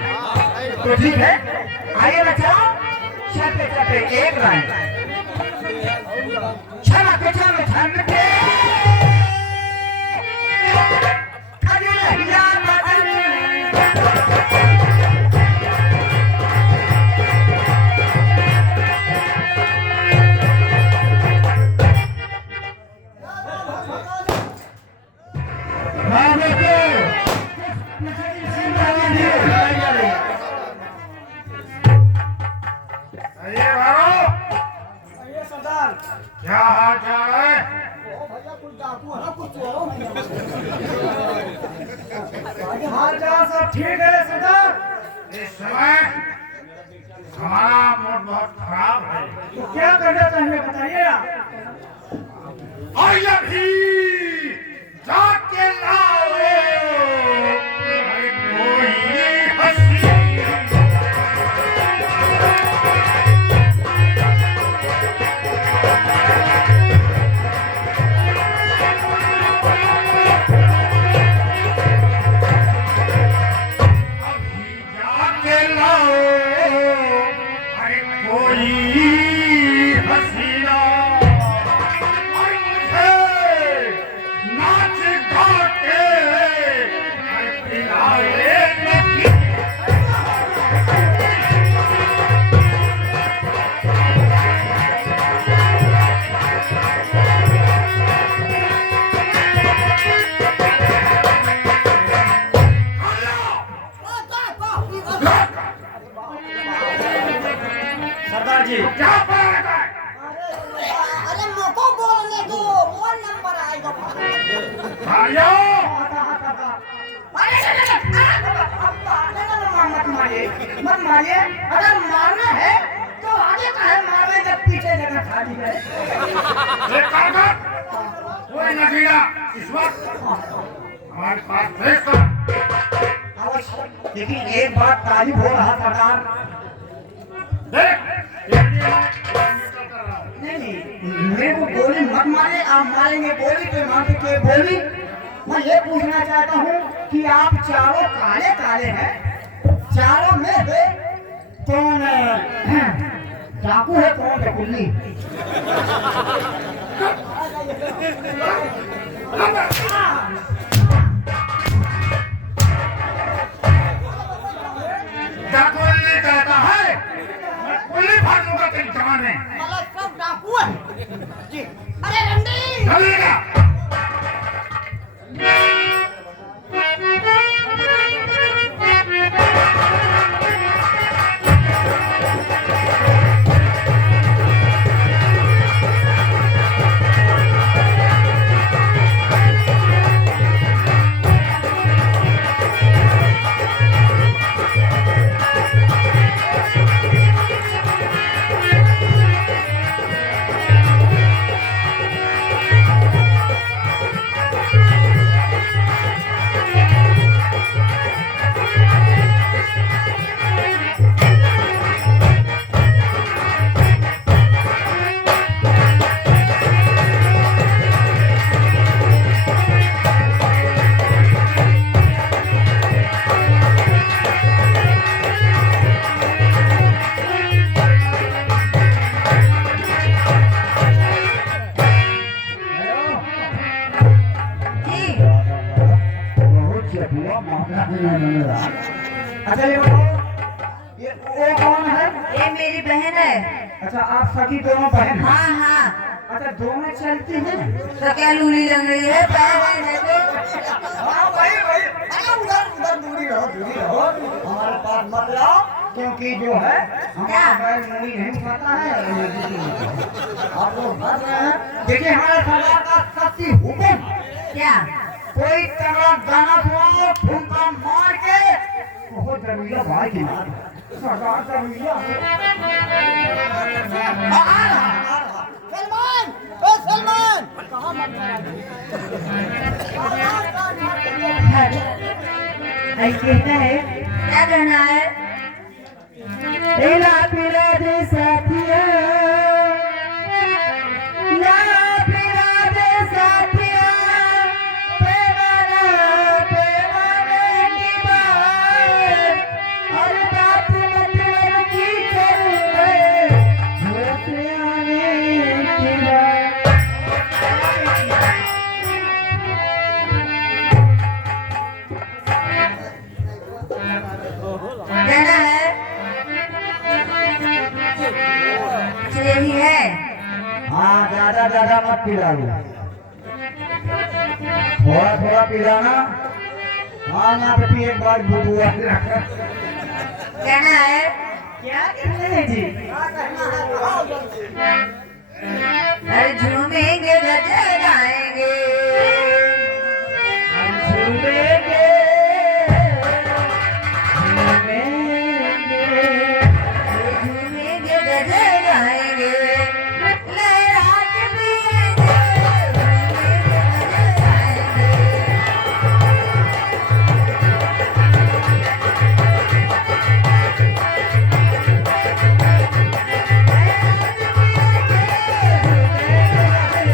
तो ठीक है। आइए बच्चों, चलते चलते एक लाइन छम के खजुलहिया मदनी। क्या हाल चाल है? हाल चाल सब ठीक है सरदार। इस समय हमारा मूड बहुत खराब है। तो क्या करना चाहिए बताइए आप। और अभी जाके लाओ अरे कोई हंसी। सरदार जी क्या बात है? अरे मोको बोलने दो, मोर नंबर आएगा। भाइयों, मत मारिए मत मारिए। अगर मारना है तो आगे का है मारने, जब पीछे जगह खाली है। एक काम कर, कोई नगीना इस वक्त हमारे पास भेज कर। लेकिन एक बात तारीफ हो रहा सरकार। देख, नहीं, मेरे को गोली मत मारे, आप मारेंगे गोली तो मार के गोली। मैं ये पूछना चाहता हूँ कि आप चारों काले काले हैं, चारों में से कौन डाकू है, कौन डकुल्ली? डाकुल्ली कहता है, मैं कुल्ली फाड़ दूंगा तेरी जवान है। मतलब सब डाकू है जी। अरे रंडी चलेगा। अच्छा ये बताओ, ये वो कौन है? ये मेरी बहन है। अच्छा आप सखी दोनों बहन हैं? हाँ हाँ, अच्छा दोनों चलती हैं? तो क्या लूली लग रही है? बहन है तो। हाँ भाई भाई, अरे उधर उधर दूरी रहो हमारे पास मत आओ, क्योंकि जो है हमारा बैल मूली नहीं खाता है। आप लोग हंस रहे हैं। देखिए हमारा सरकार का सख्ती हुक्म, क्या? कोई तगड़ा गाना सुनाओ ठुमका मार के, बहुत जरूरी है भाई की सरकार जरूरी सलमान, ओ सलमान, कहाँ मत कहता है क्या करना है? तेरा पीरा दे साथिया, ना पीरा दे साथिया, पैमाने की बात, और बात मतलब की करूँगा, होते आने की बात। कहना है यही है। हाँ ज्यादा ज्यादा मत पिलाओ, थोड़ा थोड़ा पिलाना। हाँ ना बेटी एक बार बुबुआ कहना है क्या कहते हैं जी? अरे झूमेंगे गजे गाएंगे, झूमेंगे, झूमेंगे गजे गाएंगे, लहरा के पिएंगे, झूमेंगे गजे गाएंगे। झूमेंगे,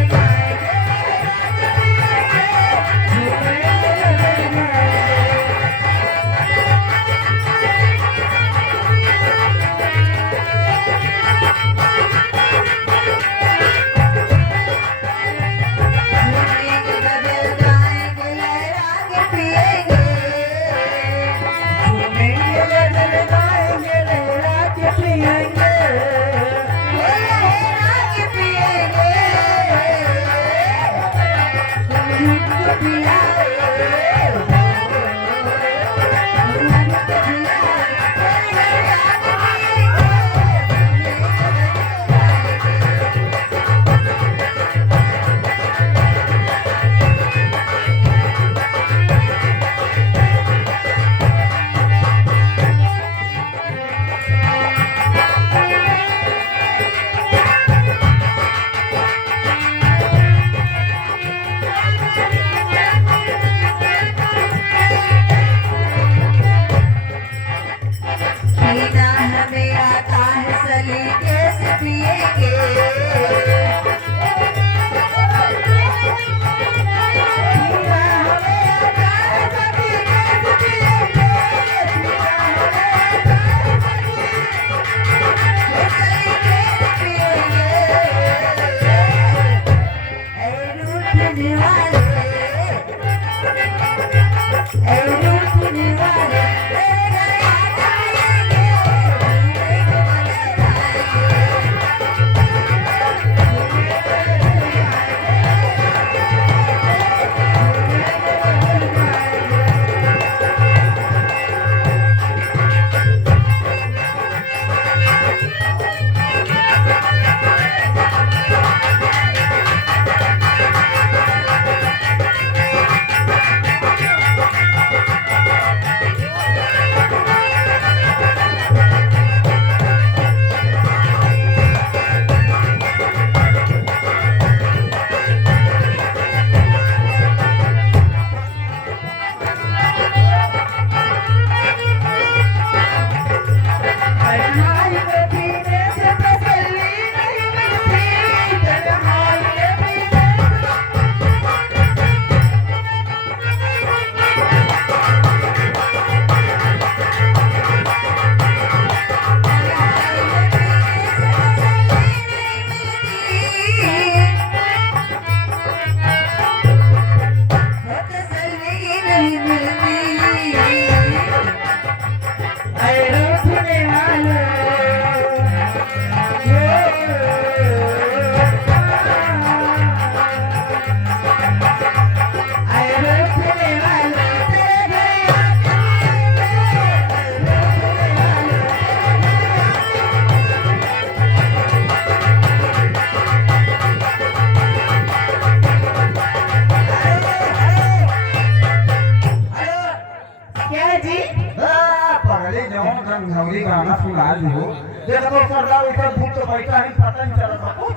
समझौरी गाना सुना दो। देखो तो सरदार इधर भूख तो बैठा है, पता नहीं चला कुछ।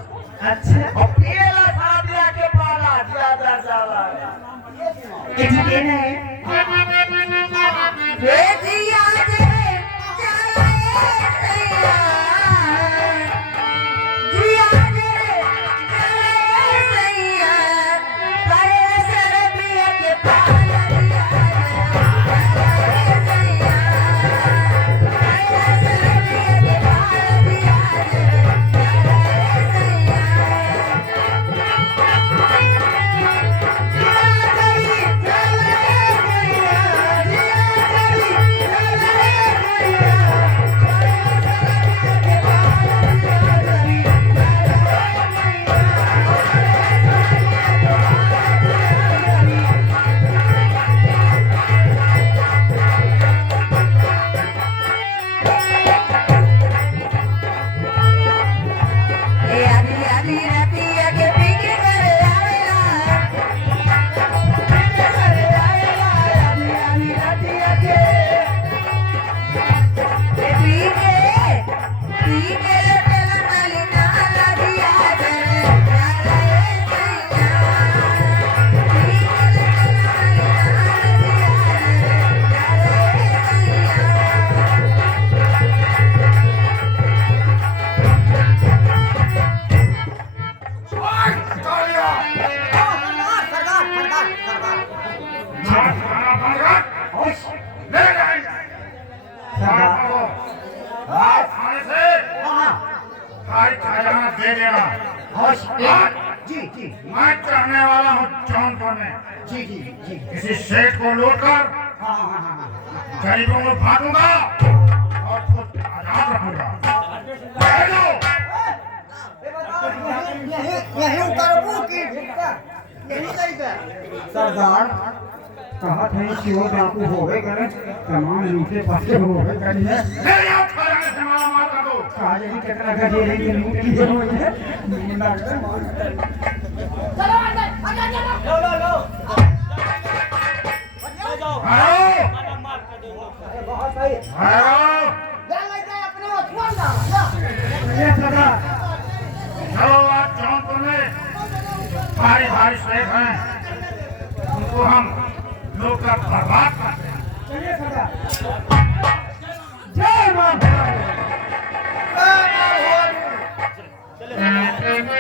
अच्छा और पिएला सादिया के पाला ज्यादा जाला। किसी देना है वे जिया जे चले सैया जिया जे चले सैया पर सरबिया के पाल दिया सैया पर सरबिया के पाल दिया दे देना। जी जी मैं चढ़ने वाला हूँ जौनपुर में। जी जी जी। किसी सेठ को लूटकर गरीबों को भागूंगा और खुद आजाद रहूंगा। यही करबू की यही चाहिए सरदार कहा थे कि वो डाकू होवे करे तमाम नीचे पासे होवे करे मेरे हाथ खड़े से मारा मार दो। कहा ये कितना गजे रही है लूट ली हो है मुंडा कर मार चलो अंदर चलो लो लो हेलो बहुत सही हेलो ले ले जाए अपने वो छोड़ दो ये सरदार चलो आज जौनपुर में भारी भारी सेठ हैं, उनको हम लोग का बर्बाद करते हैं। चलिए सरदार जय मां भवानी। चले